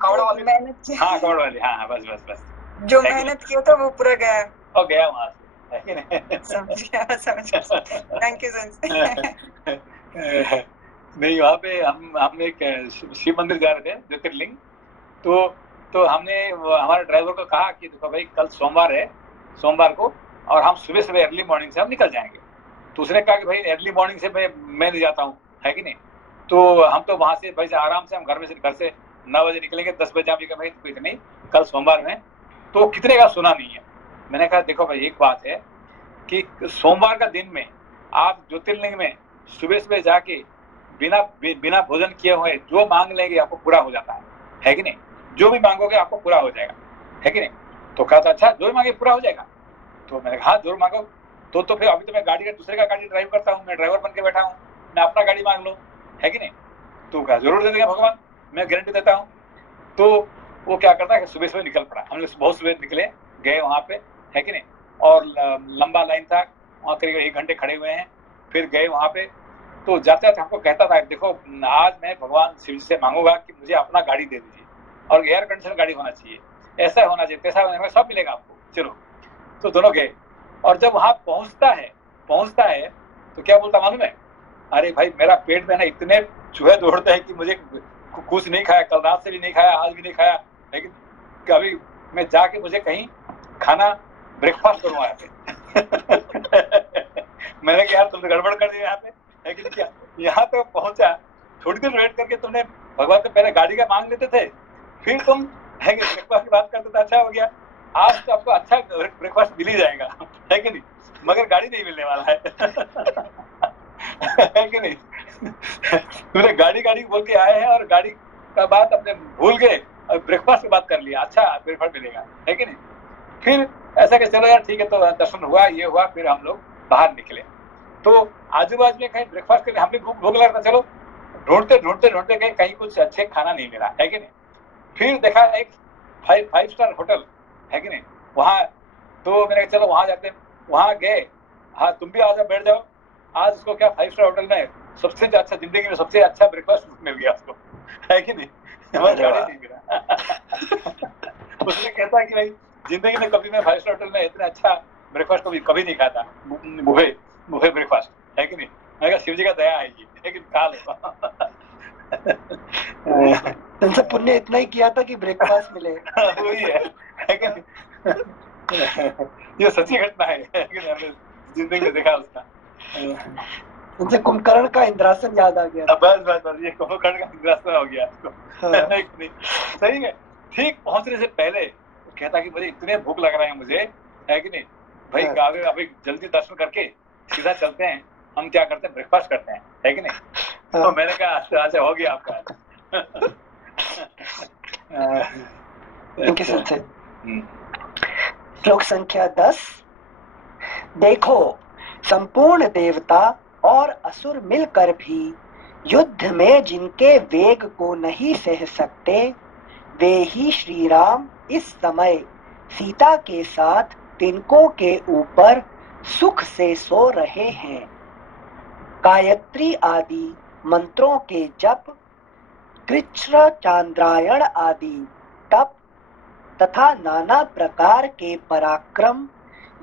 कवड़ वाली मेहनत, हाँ कवड़ वाली, हाँ बस जो मेहनत किया था वो पूरा गया और गया वहां से, है कि नहीं? समझ गया। Thank you sensei. नहीं, वहाँ पे हम एक शिव मंदिर जा रहे थे, ज्योतिर्लिंग, तो हमने हमारे ड्राइवर को कहा कि देखो भाई कल सोमवार है, सोमवार को, और हम सुबह अर्ली मॉर्निंग से हम निकल जाएंगे। तो उसने कहा कि भाई अर्ली मॉर्निंग से मैं नहीं जाता हूँ, है कि नहीं? तो हम तो वहाँ से भाई आराम से, हम घर से 9 बजे निकलेंगे, 10 बजे आप भाई कोई नहीं, कल सोमवार में, तो कितने का सुना नहीं है। मैंने कहा देखो भाई एक बात है कि सोमवार का दिन में आप ज्योतिर्लिंग में सुबह जाके बिना भोजन किए हुए जो मांग लेंगे आपको पूरा हो जाता है कि नहीं? जो भी मांगोगे आपको पूरा हो जाएगा, है कि नहीं? तो कहा था अच्छा जो भी मांगे पूरा हो जाएगा। तो मैंने कहा जरूर मांगो। तो फिर अभी तो मैं दूसरे का गाड़ी ड्राइव करता हूँ, मैं ड्राइवर बन के बैठा हूँ, मैं अपना गाड़ी मांग लूँ, है कि नहीं? तो कहा जरूर दे देंगे भगवान, मैं गारंटी देता हूँ। तो वो क्या करता है, सुबह निकल पड़ा। हम लोग बहुत सुबह निकले, गए वहाँ पे, है कि नहीं? और लंबा लाइन था, वहाँ करीब 1 घंटे खड़े हुए हैं, फिर गए वहाँ पे। तो जाते जाते हमको कहता था देखो आज मैं भगवान शिव जी से मांगूंगा कि मुझे अपना गाड़ी दे दीजिए और एयर कंडीशन गाड़ी होना चाहिए, ऐसा होना चाहिए, तैसा होना चाहिए, सब मिलेगा आपको, चलो। तो दोनों गए और जब वहाँ पहुँचता है तो क्या बोलता मालूम है? अरे भाई मेरा पेट में ना इतने चूहे दौड़ते हैं कि मुझे कुछ नहीं खाया, कल रात से भी नहीं खाया, आज भी नहीं खाया, लेकिन कभी मैं जाके मुझे कहीं खाना ब्रेकफास्ट करूँ यहाँ पे। मैंने कहा यार तुमने गड़बड़ कर दी यहाँ पे, है कि क्या? यहाँ तो पहुंचा, थोड़ी देर वेट करके तुमने भगवान को पहले गाड़ी का मांग लेते थे, फिर तुम है कि ब्रेकफास्ट की बात करते थे। अच्छा हो गया, आज तो आपको अच्छा ब्रेकफास्ट मिल ही जाएगा, है कि नहीं? मगर गाड़ी नहीं मिलने वाला है कि नहीं? तुमने गाड़ी बोल के आए हैं और गाड़ी का बात अपने भूल गए और ब्रेकफास्ट की बात कर लिया। अच्छा ब्रेकफास्ट मिलेगा, है कि नहीं? फिर ऐसा कि चलो यार ठीक है, तो दर्शन हुआ, ये हुआ, फिर हम लोग बाहर निकले। तो आजू बाजू में कहीं ब्रेकफास्ट के लिए हमें भूख लगा था, चलो ढूंढते गए, कहीं कुछ अच्छे खाना नहीं मिला, है कि नहीं? फिर देखा एक 5 स्टार होटल, है कि नहीं? वहाँ तो मैंने कहा चलो वहाँ जाते हैं। वहाँ गए, हाँ तुम भी आ जाओ, बैठ जाओ। आज उसको क्या 5 स्टार होटल में सबसे अच्छा, जिंदगी में सबसे अच्छा ब्रेकफास्ट मिल गया उसको, है कि नहीं? नहीं मिला। उसने कहता कि भाई जिंदगी में कभी मैं 5 स्टार होटल में इतना अच्छा ब्रेकफास्ट कभी नहीं खाता, बुफे ब्रेकफास्ट, है कि नहीं? मैं कहा शिव जी का दया आएगी, लेकिन खा लो। तुमसे पुण्य इतना ही किया था कि ब्रेकफास्ट मिले। वही है कि नहीं? ये सच्ची घटना है कि हमने जिंदगी में देखा उसका। उनसे कुंभकर्ण का इंद्रासन याद आ गया। बस बस बस, ये कुंभकर्ण का इंद्रासन हो गया इसको। हाँ। नहीं, सही है। ठीक पहुंचने से पहले वो कहता कि मुझे इतने भूख लग रहे हैं मुझे, है कि नहीं भाई, हाँ। गावे अभी जल्दी दर्शन करके सीधा चलते हैं, हम क्या करते हैं, ब्रेकफास्ट करते हैं, है कि नहीं। हाँ। तो मैंने कहा अच्छा हो गया आपका। इनके सिलसिले श्लोक संख्या 10। देखो, संपूर्ण देवता और असुर मिलकर भी युद्ध में जिनके वेग को नहीं सह सकते, वे ही श्री राम इस समय सीता के साथ तिनकों के ऊपर सुख से सो रहे हैं। गायत्री आदि मंत्रों के जप, कृच्छ्र चांद्रायण आदि तप तथा नाना प्रकार के पराक्रम,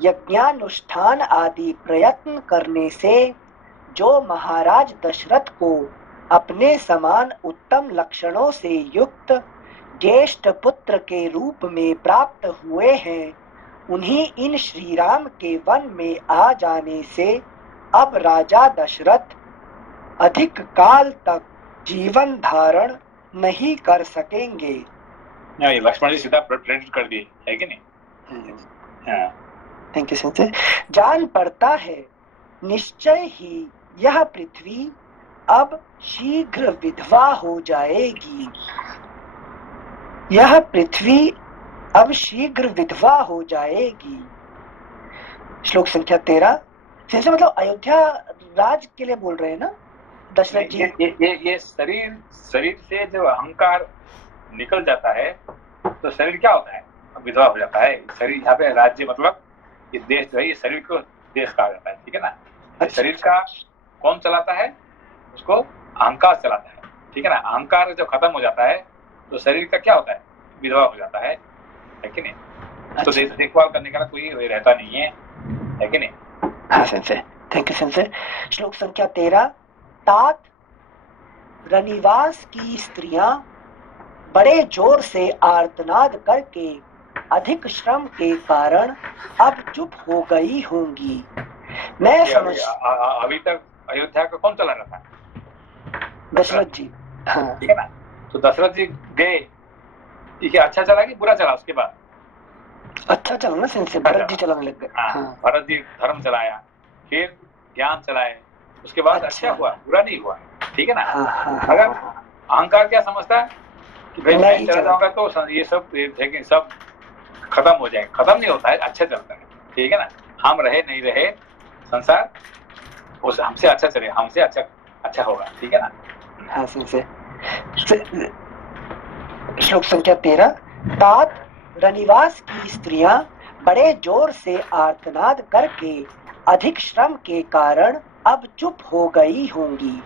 यज्ञानुष्ठान आदि प्रयत्न करने से जो महाराज दशरथ को अपने समान उत्तम लक्षणों से युक्त ज्येष्ठ पुत्र के रूप में प्राप्त हुए हैं, उन्हीं इन श्री राम के वन में आ जाने से अब राजा दशरथ अधिक काल तक जीवन धारण नहीं कर सकेंगे। नहीं, लक्ष्मण जी सीधा प्रेडिक्ट कर दिए, है कि नहीं। हाँ। Thank you Sanjay. जान पड़ता है निश्चय ही यह पृथ्वी अब शीघ्र विधवा हो जाएगी। यह पृथ्वी अब शीघ्र विधवा हो जाएगी। श्लोक संख्या 13। जैसे मतलब अयोध्या राज के लिए बोल रहे हैं ना दशरथ जी। ये शरीर से जो अहंकार निकल जाता है तो शरीर क्या होता है, विधवा हो जाता है। शरीर यहाँ पे राज्य मतलब ये देश जो है, ये शरीर को देश कहा जाता है, ठीक है ना। शरीर का कौन चलाता है, उसको अहंकार चलाता है, ठीक है ना। अहंकार जब खत्म हो जाता है तो शरीर का क्या होता है, विधवा हो जाता है कि नहीं। तो देखभाल करने का कोई रहता नहीं है कि नहीं। हाँ संजय, थैंक यू संजय। श्लोक संख्या 13। तात रनिवास की स्त्रियां बड़े जोर से आर्तनाद करके अधिक श्रम के कारण अब चुप हो गई होंगी। मैं समझ अभी तक अयोध्या का कौन चला रहा था, दशरथ जी। हाँ। ठीक है ना। तो दशरथ जी गए, ठीक है, अच्छा चला कि बुरा चला। उसके बाद अच्छा चला ना संजय, भरत जी चलाने लग गए। हाँ, भरत जी धर्म चलाया, फिर ज्ञान चलाए, उसके बाद अच्छा हुआ, बुरा नहीं हुआ, ठीक है ना। अगर अहंकार क्या समझता है कि भाई मैं चला जाऊंगा तो ये सब खत्म हो जाएगा, खत्म नहीं होता है, अच्छा चलता है, ठीक है ना। हम रहे नहीं रहे, संसार उस हमसे अच्छा चले, हमसे अच्छा होगा, ठीक है ना। हाँ संजय। श्लोक संख्या 13। तात रनिवास की स्त्रियां बड़े जोर से आर्तनाद करके अधिक श्रम के कारण अब चुप हो गई होंगी।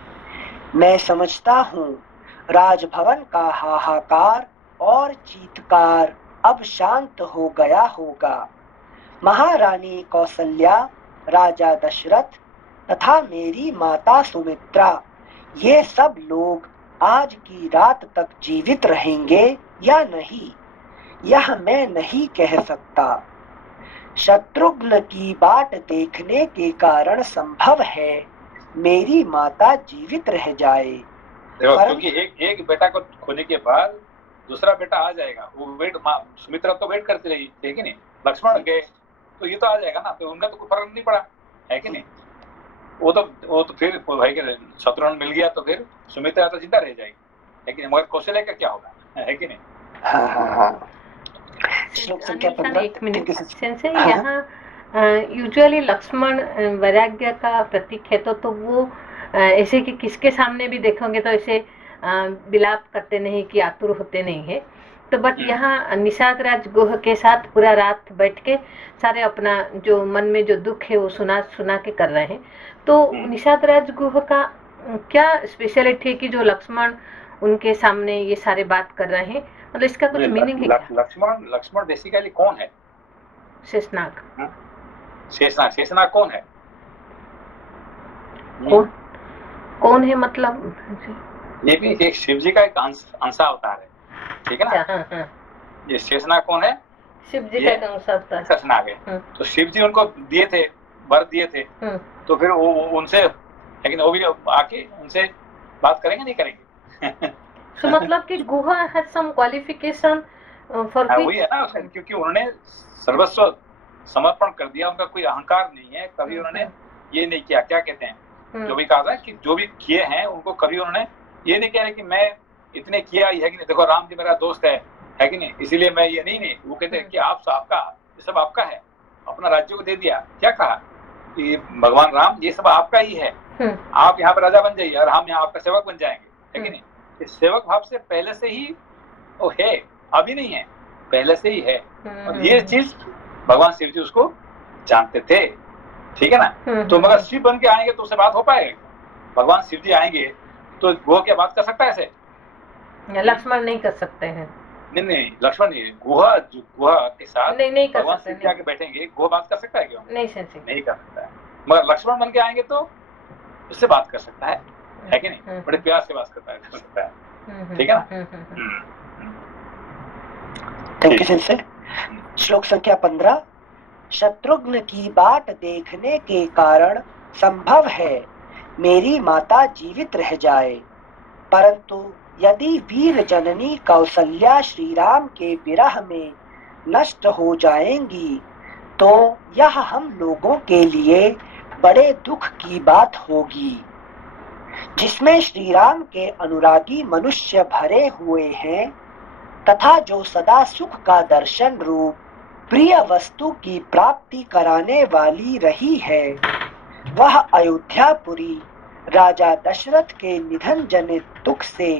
मैं समझता हूँ राजभवन का हाहाकार और चीत्कार अब शांत हो गया होगा। महारानी कौसल्या, राजा दशरथ तथा मेरी माता सुमित्रा, ये सब लोग आज की रात तक जीवित रहेंगे या नहीं, यह मैं नहीं कह सकता। शत्रुघ्न की बाट देखने के कारण संभव है मेरी माता जीवित रह जाए। क्योंकि एक बेटा को खोने के बाद दूसरा बेटा आ जाएगा, वो वेट सुमित्रा तो वेट करती रही, है कि नहीं। लक्ष्मण गए तो ये तो आ जाएगा ना, तो उनका तो कोई फर्क नहीं पड़ा, है कि नहीं। वो तो फिर भाई के शत्रुघ्न मिल गया तो फिर सुमित्रा तो जिंदा रह जाएगी, है कि नहीं। मगर कौशल्या का क्या होगा, है कि नहीं। हाँ। एक मिनट सेंसे, यहाँ यूजुअली लक्ष्मण वैराग्य का प्रतीक है, तो वो ऐसे कि किसके सामने भी देखोगे तो ऐसे विलाप करते नहीं कि आतुर होते नहीं है। तो बट यहाँ निषाद राज गुह के साथ पूरा रात बैठ के सारे अपना जो मन में जो दुख है वो सुना के कर रहे हैं। तो निषाद राज गुह का क्या स्पेशलिटी है कि जो लक्ष्मण उनके सामने ये सारे बात कर रहे हैं, मतलब इसका कुछ मीनिंग है क्या? लक्ष्मण बेसिकली कौन है? शेषनाग। शेषनाग कौन है? कौन है मतलब ये भी एक शिव जी का एक अंशा अवतार है, ठीक है ना। हाँ। ये शेषनाग कौन है? शिव जी का अंशा अवतार शेषनाग है। तो शिव जी उनको दिए थे, वर दिए थे, तो फिर वो उनसे लेकिन वो भी आके उनसे बात करेंगे नहीं करेंगे। तो मतलब कि गुहा हैड सम क्वालिफिकेशन फॉर वही है ना, क्योंकि उन्होंने सर्वस्व समर्पण कर दिया, उनका कोई अहंकार नहीं है, कभी उन्होंने ये नहीं किया, क्या कहते हैं जो भी कहा था कि जो भी किए हैं उनको कभी उन्होंने ये नहीं किया कि मैं इतने किया ही है कि नहीं, देखो राम जी मेरा दोस्त है कि नहीं, इसीलिए मैं ये नहीं, वो कहते हैं कि आप आपका ये सब आपका है, अपना राज्य को दे दिया, क्या कहा कि भगवान राम ये सब आपका ही है, आप यहाँ पर राजा बन जाइए और हम यहाँ आपका सेवक बन जाएंगे, है कि नहीं। सेवक भाव से पहले से ही वो है, अभी नहीं है, पहले से ही है, और ये चीज भगवान शिव जी उसको जानते थे, ठीक है ना। तो मगर शिव बन के आएंगे तो उससे बात हो पाएगा, भगवान शिव जी आएंगे तो वो क्या बात कर सकता है ऐसे, लक्ष्मण नहीं कर सकते हैं। नहीं लक्ष्मण नहीं, गुहा के साथ नहीं कर भगवान सकते, शिव जी आके बैठेंगे, गुहा बात कर सकता है क्यों? नहीं कर सकता है, मगर लक्ष्मण बन के आएंगे तो उससे बात कर सकता है कि नहीं, बड़े प्यार से बात कर सकता है, ठीक है ना। Thank you sensor. श्लोक संख्या 15। शत्रुघ्न की बाट देखने के कारण संभव है मेरी माता जीवित रह जाए, परंतु यदि वीर जननी कौसल्या श्री राम के विरह में नष्ट हो जाएंगी तो यह हम लोगों के लिए बड़े दुख की बात होगी, जिसमें श्री राम के अनुरागी मनुष्य भरे हुए हैं तथा जो सदा सुख का दर्शन रूप प्रिय वस्तु की प्राप्ति कराने वाली रही है, वह अयोध्यापुरी राजा दशरथ के निधन जनित दुख से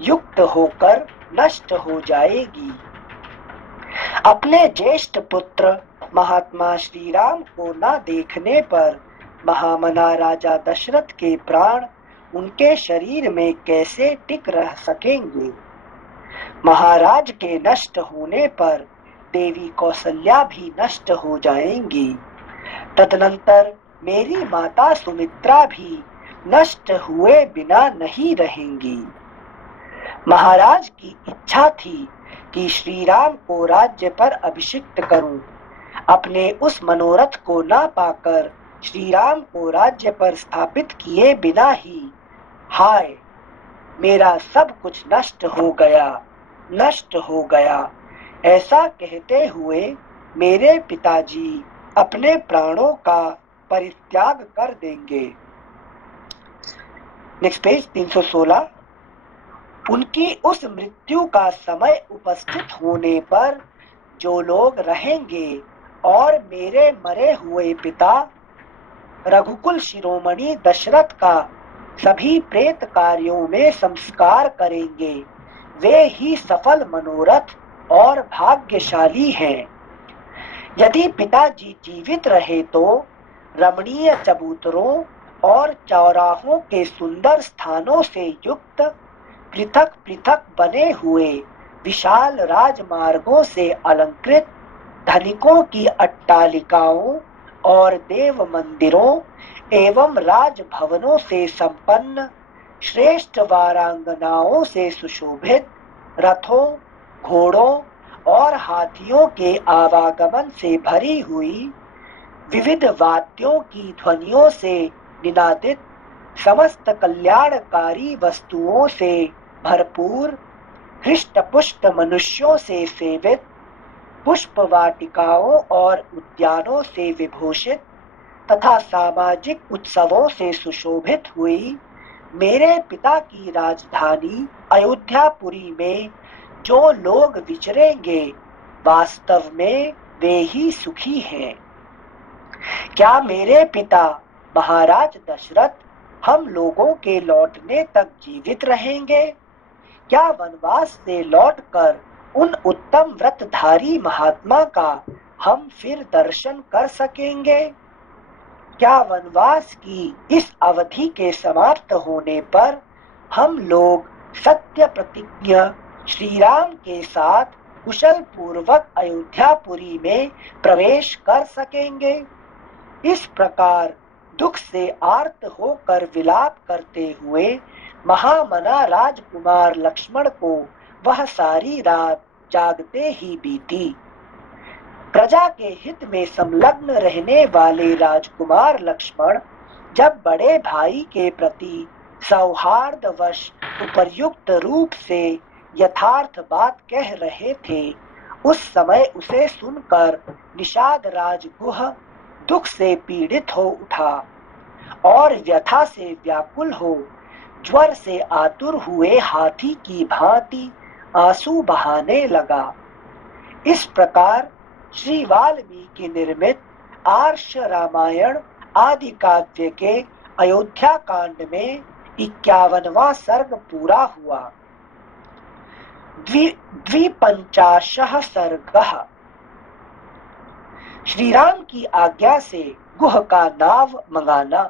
युक्त होकर नष्ट हो जाएगी। अपने ज्येष्ठ पुत्र महात्मा श्री राम को न देखने पर महामना राजा दशरथ के प्राण उनके शरीर में कैसे टिक रह सकेंगे। महाराज के नष्ट होने पर देवी कौसल्या भी नष्ट हो जाएंगी, तदनंतर मेरी माता सुमित्रा भी नष्ट हुए बिना नहीं रहेंगी। महाराज की इच्छा थी कि श्री राम को राज्य पर अभिषिक्त करूं, अपने उस मनोरथ को न पाकर श्री राम को राज्य पर स्थापित किए बिना ही हाय मेरा सब कुछ नष्ट हो गया, ऐसा कहते हुए मेरे पिताजी अपने प्राणों का परित्याग कर देंगे। Next page 316। उनकी उस मृत्यु का समय उपस्थित होने पर जो लोग रहेंगे और मेरे मरे हुए पिता रघुकुल शिरोमणि दशरथ का सभी प्रेत कार्यों में संस्कार करेंगे, वे ही सफल मनोरथ और भाग्यशाली हैं। यदि पिताजी जीवित रहे तो रमणीय चबूतरों और चौराहों के सुंदर स्थानों से युक्त पृथक पृथक बने हुए विशाल राजमार्गों से अलंकृत धनिकों की अट्टालिकाओं और देव मंदिरों एवं राजभवनों से संपन्न श्रेष्ठ वारांगनाओं से सुशोभित रथों, घोड़ों और हाथियों के आवागमन से भरी हुई विविध वाद्यों की ध्वनियों से निनादित समस्त कल्याणकारी वस्तुओं से भरपूर हृष्ट पुष्ट मनुष्यों से सेवित पुष्प वाटिकाओं और उद्यानों से विभूषित तथा सामाजिक उत्सवों से सुशोभित हुई मेरे पिता की राजधानी अयोध्यापुरी में जो लोग विचरेंगे वास्तव में वे ही सुखी हैं। क्या मेरे पिता महाराज दशरथ हम लोगों के लौटने तक जीवित रहेंगे? क्या वनवास से लौटकर उन उत्तम व्रतधारी महात्मा का हम फिर दर्शन कर सकेंगे? क्या वनवास की इस अवधि के समाप्त होने पर हम लोग सत्य प्रतिज्ञ श्री राम के साथ कुशल पूर्वक अयोध्यापुरी में प्रवेश कर सकेंगे? इस प्रकार दुख से आर्त होकर विलाप करते हुए महामना राजकुमार लक्ष्मण को वह सारी रात जागते ही बीती। प्रजा के हित में संलग्न रहने वाले राजकुमार लक्ष्मण जब बड़े भाई के प्रति सौहार्दवश उपर्युक्त रूप से यथार्थ बात कह रहे थे, उस समय उसे सुनकर निषाद राज गुह दुख से पीड़ित हो उठा और व्यथा से व्याकुल हो ज्वर से आतुर हुए हाथी की भांति आंसू बहाने लगा। इस प्रकार श्री वाल्मीकि निर्मित आर्ष रामायण आदि काव्य के अयोध्या कांड में 51वां सर्ग पूरा हुआ। द्विपंचाशः सर्गः। श्री राम की आज्ञा से गुह का नाव मंगाना।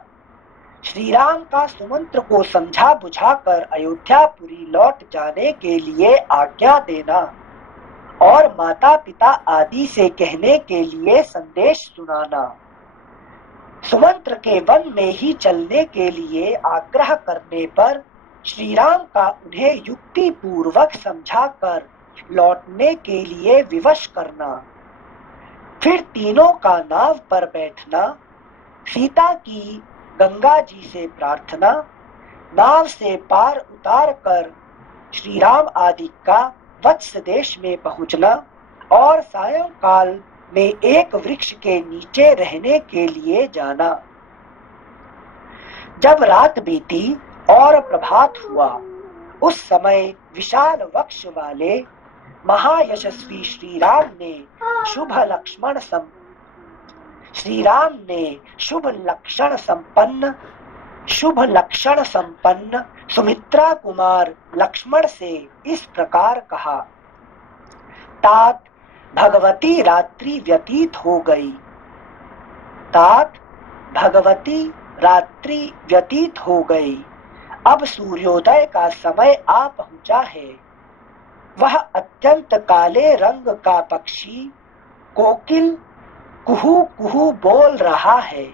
श्री राम का सुमंत्र को समझा बुझाकर अयोध्यापुरी लौट जाने के लिए आज्ञा देना और माता पिता आदि से कहने के लिए संदेश सुनाना। सुमंत्र के वन में ही चलने के लिए आग्रह करने पर श्री राम का उन्हें युक्ति पूर्वक समझाकर लौटने के लिए विवश करना। फिर तीनों का नाव पर बैठना, सीता की गंगा जी से प्रार्थना, नाव से पार उतार कर श्री राम आदि का वत्स देश में पहुंचना और सायंकाल में एक वृक्ष के नीचे रहने के लिए जाना। जब रात बीती और प्रभात हुआ, उस समय विशाल वक्ष वाले महायशस्वी श्री राम ने शुभ लक्षण संपन्न सुमित्रा कुमार लक्ष्मण से इस प्रकार कहा। तात भगवती रात्रि व्यतीत हो गई। अब सूर्योदय का समय आ पहुंचा है। वह अत्यंत काले रंग का पक्षी कोकिल कुहू कुहू बोल रहा है।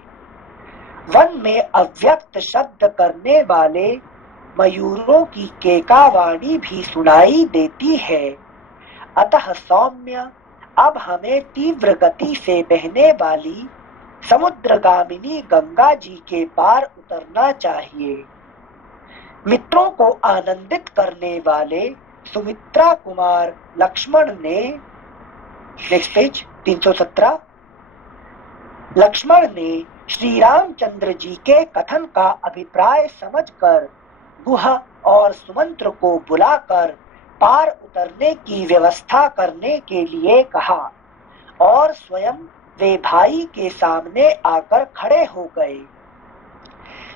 वन में अव्यक्त शब्द करने वाले मयूरों की केकावाणी भी सुनाई देती है। अतः सौम्य, अब हमें तीव्र गति से बहने वाली समुद्रगामिनी गंगा जी के पार उतरना चाहिए। मित्रों को आनंदित करने वाले सुमित्रा कुमार लक्ष्मण ने, नेक्स्ट पेज 317, लक्ष्मण ने श्री रामचंद्र जी के कथन का अभिप्राय समझकर गुह और सुमंत्र को बुलाकर पार उतरने की व्यवस्था करने के लिए कहा और स्वयं वे भाई के सामने आकर खड़े हो गए।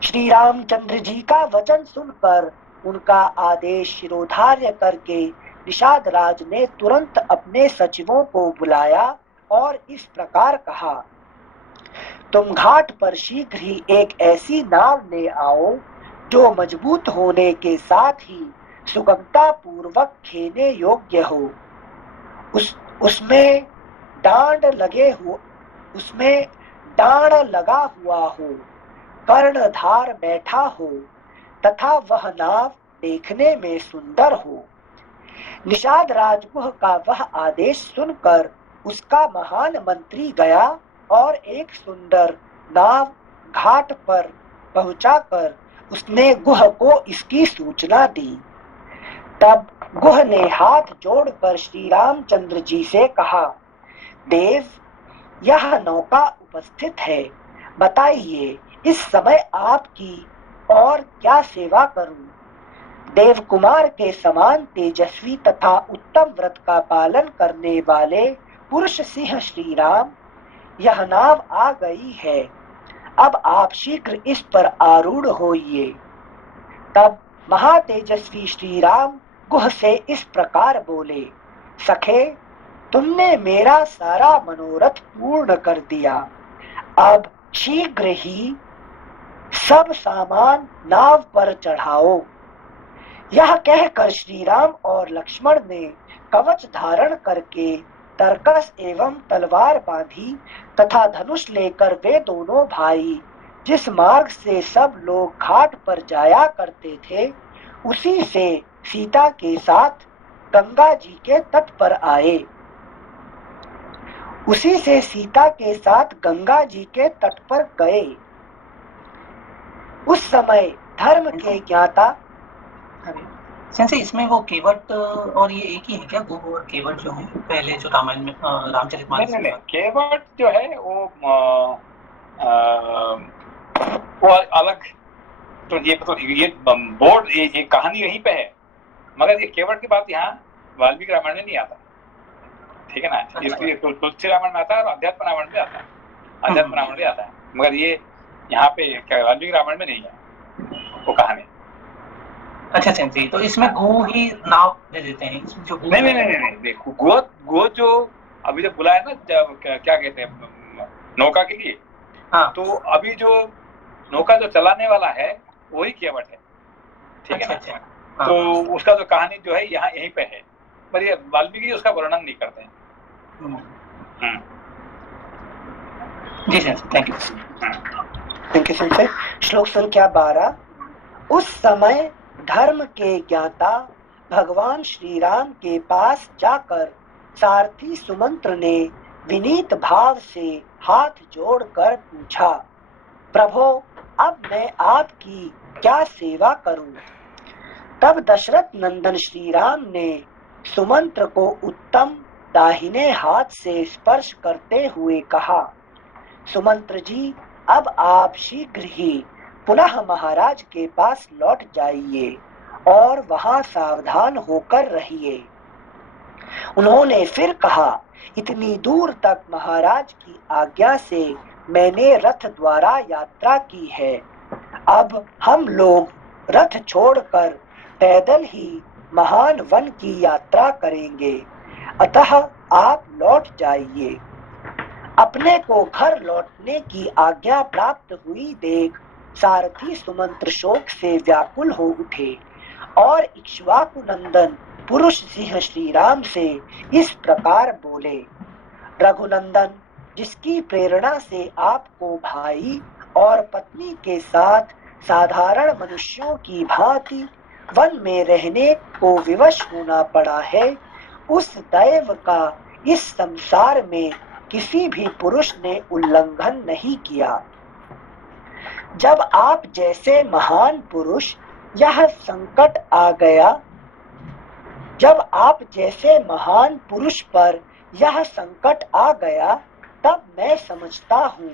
श्री रामचंद्र जी का वचन सुनकर उनका आदेश शिरोधार्य करके निषाद राज ने तुरंत अपने सचिवों को बुलाया और इस प्रकार कहा, तुम घाट पर शीघ्र ही एक ऐसी नाव ले आओ जो मजबूत होने के साथ ही सुगमता पूर्वक खेने योग्य हो। उसमें डांड लगा हुआ हो, कर्णधार बैठा हो तथा वह नाव देखने में सुंदर हो। निषाद राजगुह का वह आदेश सुनकर उसका महान मंत्री गया और एक सुंदर नाव घाट पर पहुंचाकर उसने गुह को इसकी सूचना दी। तब गुह ने हाथ जोड़कर श्री रामचंद्र जी से कहा, देव, यह नौका उपस्थित है, बताइए इस समय आपकी और क्या सेवा करूं। देव कुमार के समान तेजस्वी तथा उत्तम व्रत का पालन करने वाले पुरुष सिंह श्री राम, यह नाव आ गई है, अब आप शीघ्र इस पर आरूढ़ होइए। तब महातेजस्वी श्री राम गुह से इस प्रकार बोले, सखे, तुमने मेरा सारा मनोरथ पूर्ण कर दिया। अब शीघ्र ही सब सामान नाव पर चढ़ाओ। यह कहकर श्री राम और लक्ष्मण ने कवच धारण करके तरकस एवं तलवार बांधी तथा धनुष लेकर वे दोनों भाई जिस मार्ग से सब लोग घाट पर जाया करते थे उसी से सीता के साथ गंगा जी के तट पर आए। उसी से सीता के साथ गंगा जी के तट पर गए। उस समय धर्म के ज्ञाता। सेंसे इसमें वो केवट और ये एक ही है क्या, गो और केवट जो है पहले जो रामायण में रामचरितमानस में? नहीं, केवट जो है वो अलग, तो ये बोर्ड ये कहानी यहीं पे है, मगर ये केवट की बात यहाँ वाल्मीकि रामायण में नहीं आता, ठीक है ना। इसलिए तुलसी रामायण में आता है और अध्यात्म रामायण में आता है, अध्यात्म रामायण में आता है, मगर ये यहाँ पे वाल्मीकि रामायण में नहीं है वो कहानी। अच्छा सेंसी, तो इसमें गो ही नाव दे देते हैं इसमें जो नहीं, देखो गो जो अभी जो बुलाया ना, क्या कहते हैं नौका के लिए, हाँ, तो अभी जो नौका जो चलाने वाला है वही केवट है, ठीक है ना। अच्छा, तो उसका जो कहानी जो है यहाँ यहीं पे है, पर ये वाल्मीकि उसका वर्णन नहीं करते हैं। जी सर, थैंक यू सर। श्लोक संख्या 12। उस समय धर्म के ज्ञाता भगवान श्री राम के पास जाकर सारथी सुमंत्र ने विनीत भाव से हाथ जोड़कर पूछा, प्रभो अब मैं आपकी क्या सेवा करूं? तब दशरथ नंदन श्री राम ने सुमंत्र को उत्तम दाहिने हाथ से स्पर्श करते हुए कहा, सुमंत्र जी, अब आप शीघ्र ही पुनः महाराज के पास लौट जाइए और वहां सावधान होकर रहिए। उन्होंने फिर कहा, इतनी दूर तक महाराज की आज्ञा से मैंने रथ द्वारा यात्रा की है, अब हम लोग रथ छोड़कर पैदल ही महान वन की यात्रा करेंगे, अतः आप लौट जाइए। अपने को घर लौटने की आज्ञा प्राप्त हुई देख सारथी सुमंत्र शोक से व्याकुल हो उठे और इक्ष्वाकु नंदन पुरुष सिंह श्री राम से इस प्रकार बोले, रघुनंदन, जिसकी प्रेरणा से आपको भाई और पत्नी के साथ साधारण मनुष्यों की भांति वन में रहने को विवश होना पड़ा है, उस दैव का इस संसार में किसी भी पुरुष ने उल्लंघन नहीं किया। जब आप जैसे महान पुरुष यह संकट आ गया, जब आप जैसे महान पुरुष पर यह संकट आ गया, तब मैं समझता हूँ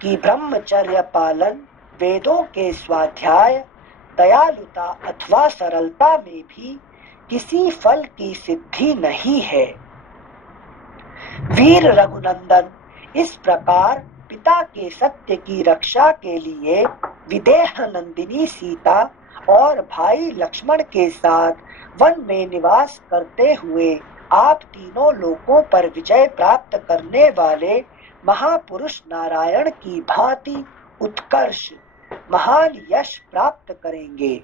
कि ब्रह्मचर्य पालन, वेदों के स्वाध्याय, दयालुता अथवा सरलता में भी किसी फल की सिद्धि नहीं है। वीर रघुनंदन, इस प्रकार पिता के सत्य की रक्षा के लिए विदेह नंदिनी सीता और भाई लक्ष्मण के साथ वन में निवास करते हुए आप तीनों लोकों पर विजय प्राप्त करने वाले महापुरुष नारायण की भांति उत्कर्ष महान यश प्राप्त करेंगे।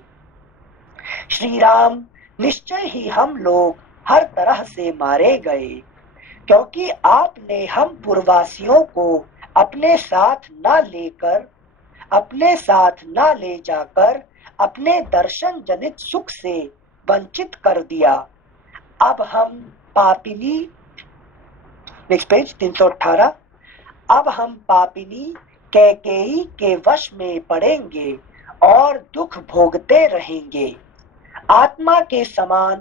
श्री राम, निश्चय ही हम लोग हर तरह से मारे गए, क्योंकि आपने हम पूर्ववासियों को अपने साथ न ले जाकर अपने दर्शन जनित सुख से वंचित कर दिया। अब हम पापिनी, नेक्स्ट पेज 318, अब हम पापिनी कैकेयी के वश में पड़ेंगे और दुख भोगते रहेंगे। आत्मा के समान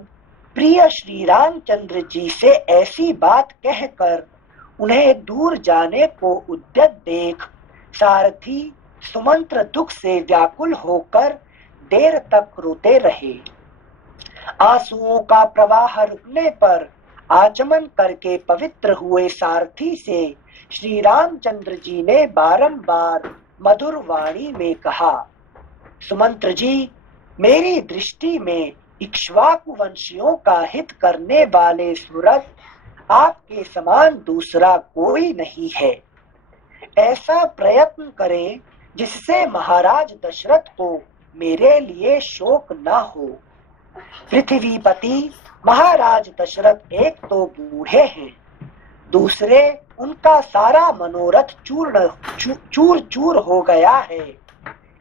प्रिय श्री रामचंद्र जी से ऐसी बात कहकर उन्हें दूर जाने को उद्यत देख सारथी सुमंत्र दुख से व्याकुल होकर देर तक रोते रहे। आंसुओं का प्रवाह रुकने पर आचमन करके पवित्र हुए सारथी से श्री रामचंद्र जी ने बारंबार मधुर वाणी में कहा, सुमंत्र जी, मेरी दृष्टि में इक्ष्वाकु वंशियों का हित करने वाले सूरत आपके समान दूसरा कोई नहीं है। ऐसा प्रयत्न करें जिससे महाराज दशरथ को मेरे लिए शोक न हो। पृथ्वीपति महाराज दशरथ एक तो बूढ़े हैं, दूसरे उनका सारा मनोरथ चूर चूर हो गया है,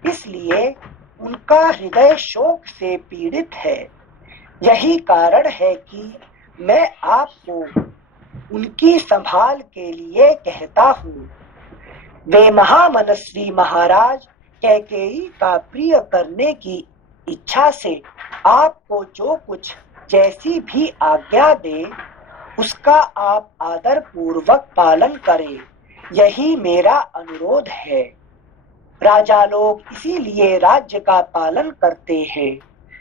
इसलिए उनका हृदय शोक से पीड़ित है। यही कारण है कि मैं आपको उनकी संभाल के लिए कहता हूँ। वे महामनस्वी महाराज कैकेयी का प्रिय करने की इच्छा से आपको जो कुछ जैसी भी आज्ञा दे उसका आप आदर पूर्वक पालन करें, यही मेरा अनुरोध है। राजा लोग इसीलिए राज्य का पालन करते हैं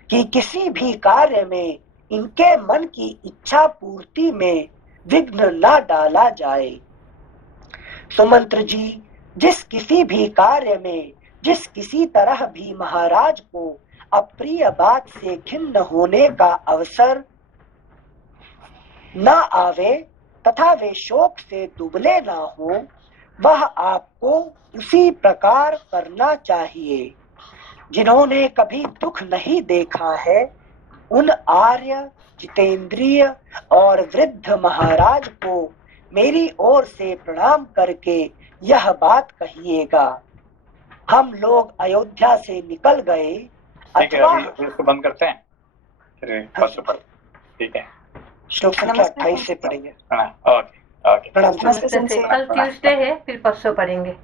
कि किसी भी कार्य में इनके मन की इच्छा पूर्ति में विघ्न न डाला जाए। सुमंत्र जी, जिस किसी भी कार्य में जिस किसी तरह भी महाराज को अप्रिय बात से खिन्न होने का अवसर न आवे तथा वे शोक से दुबले न हो, वह आपको उसी प्रकार करना चाहिए। जिन्होंने कभी दुख नहीं देखा है उन आर्य, जितेंद्रिय और वृद्ध महाराज को मेरी ओर से प्रणाम करके यह बात कहिएगा। हम लोग अयोध्या से निकल गए अथवा इसको बंद करते हैं फिर परसों पर, ठीक है। श्लोक संख्या 28 से पढ़ेंगे। ओके ओके, प्रणाम। कल ट्यूसडे है, फिर परसों पढ़ेंगे।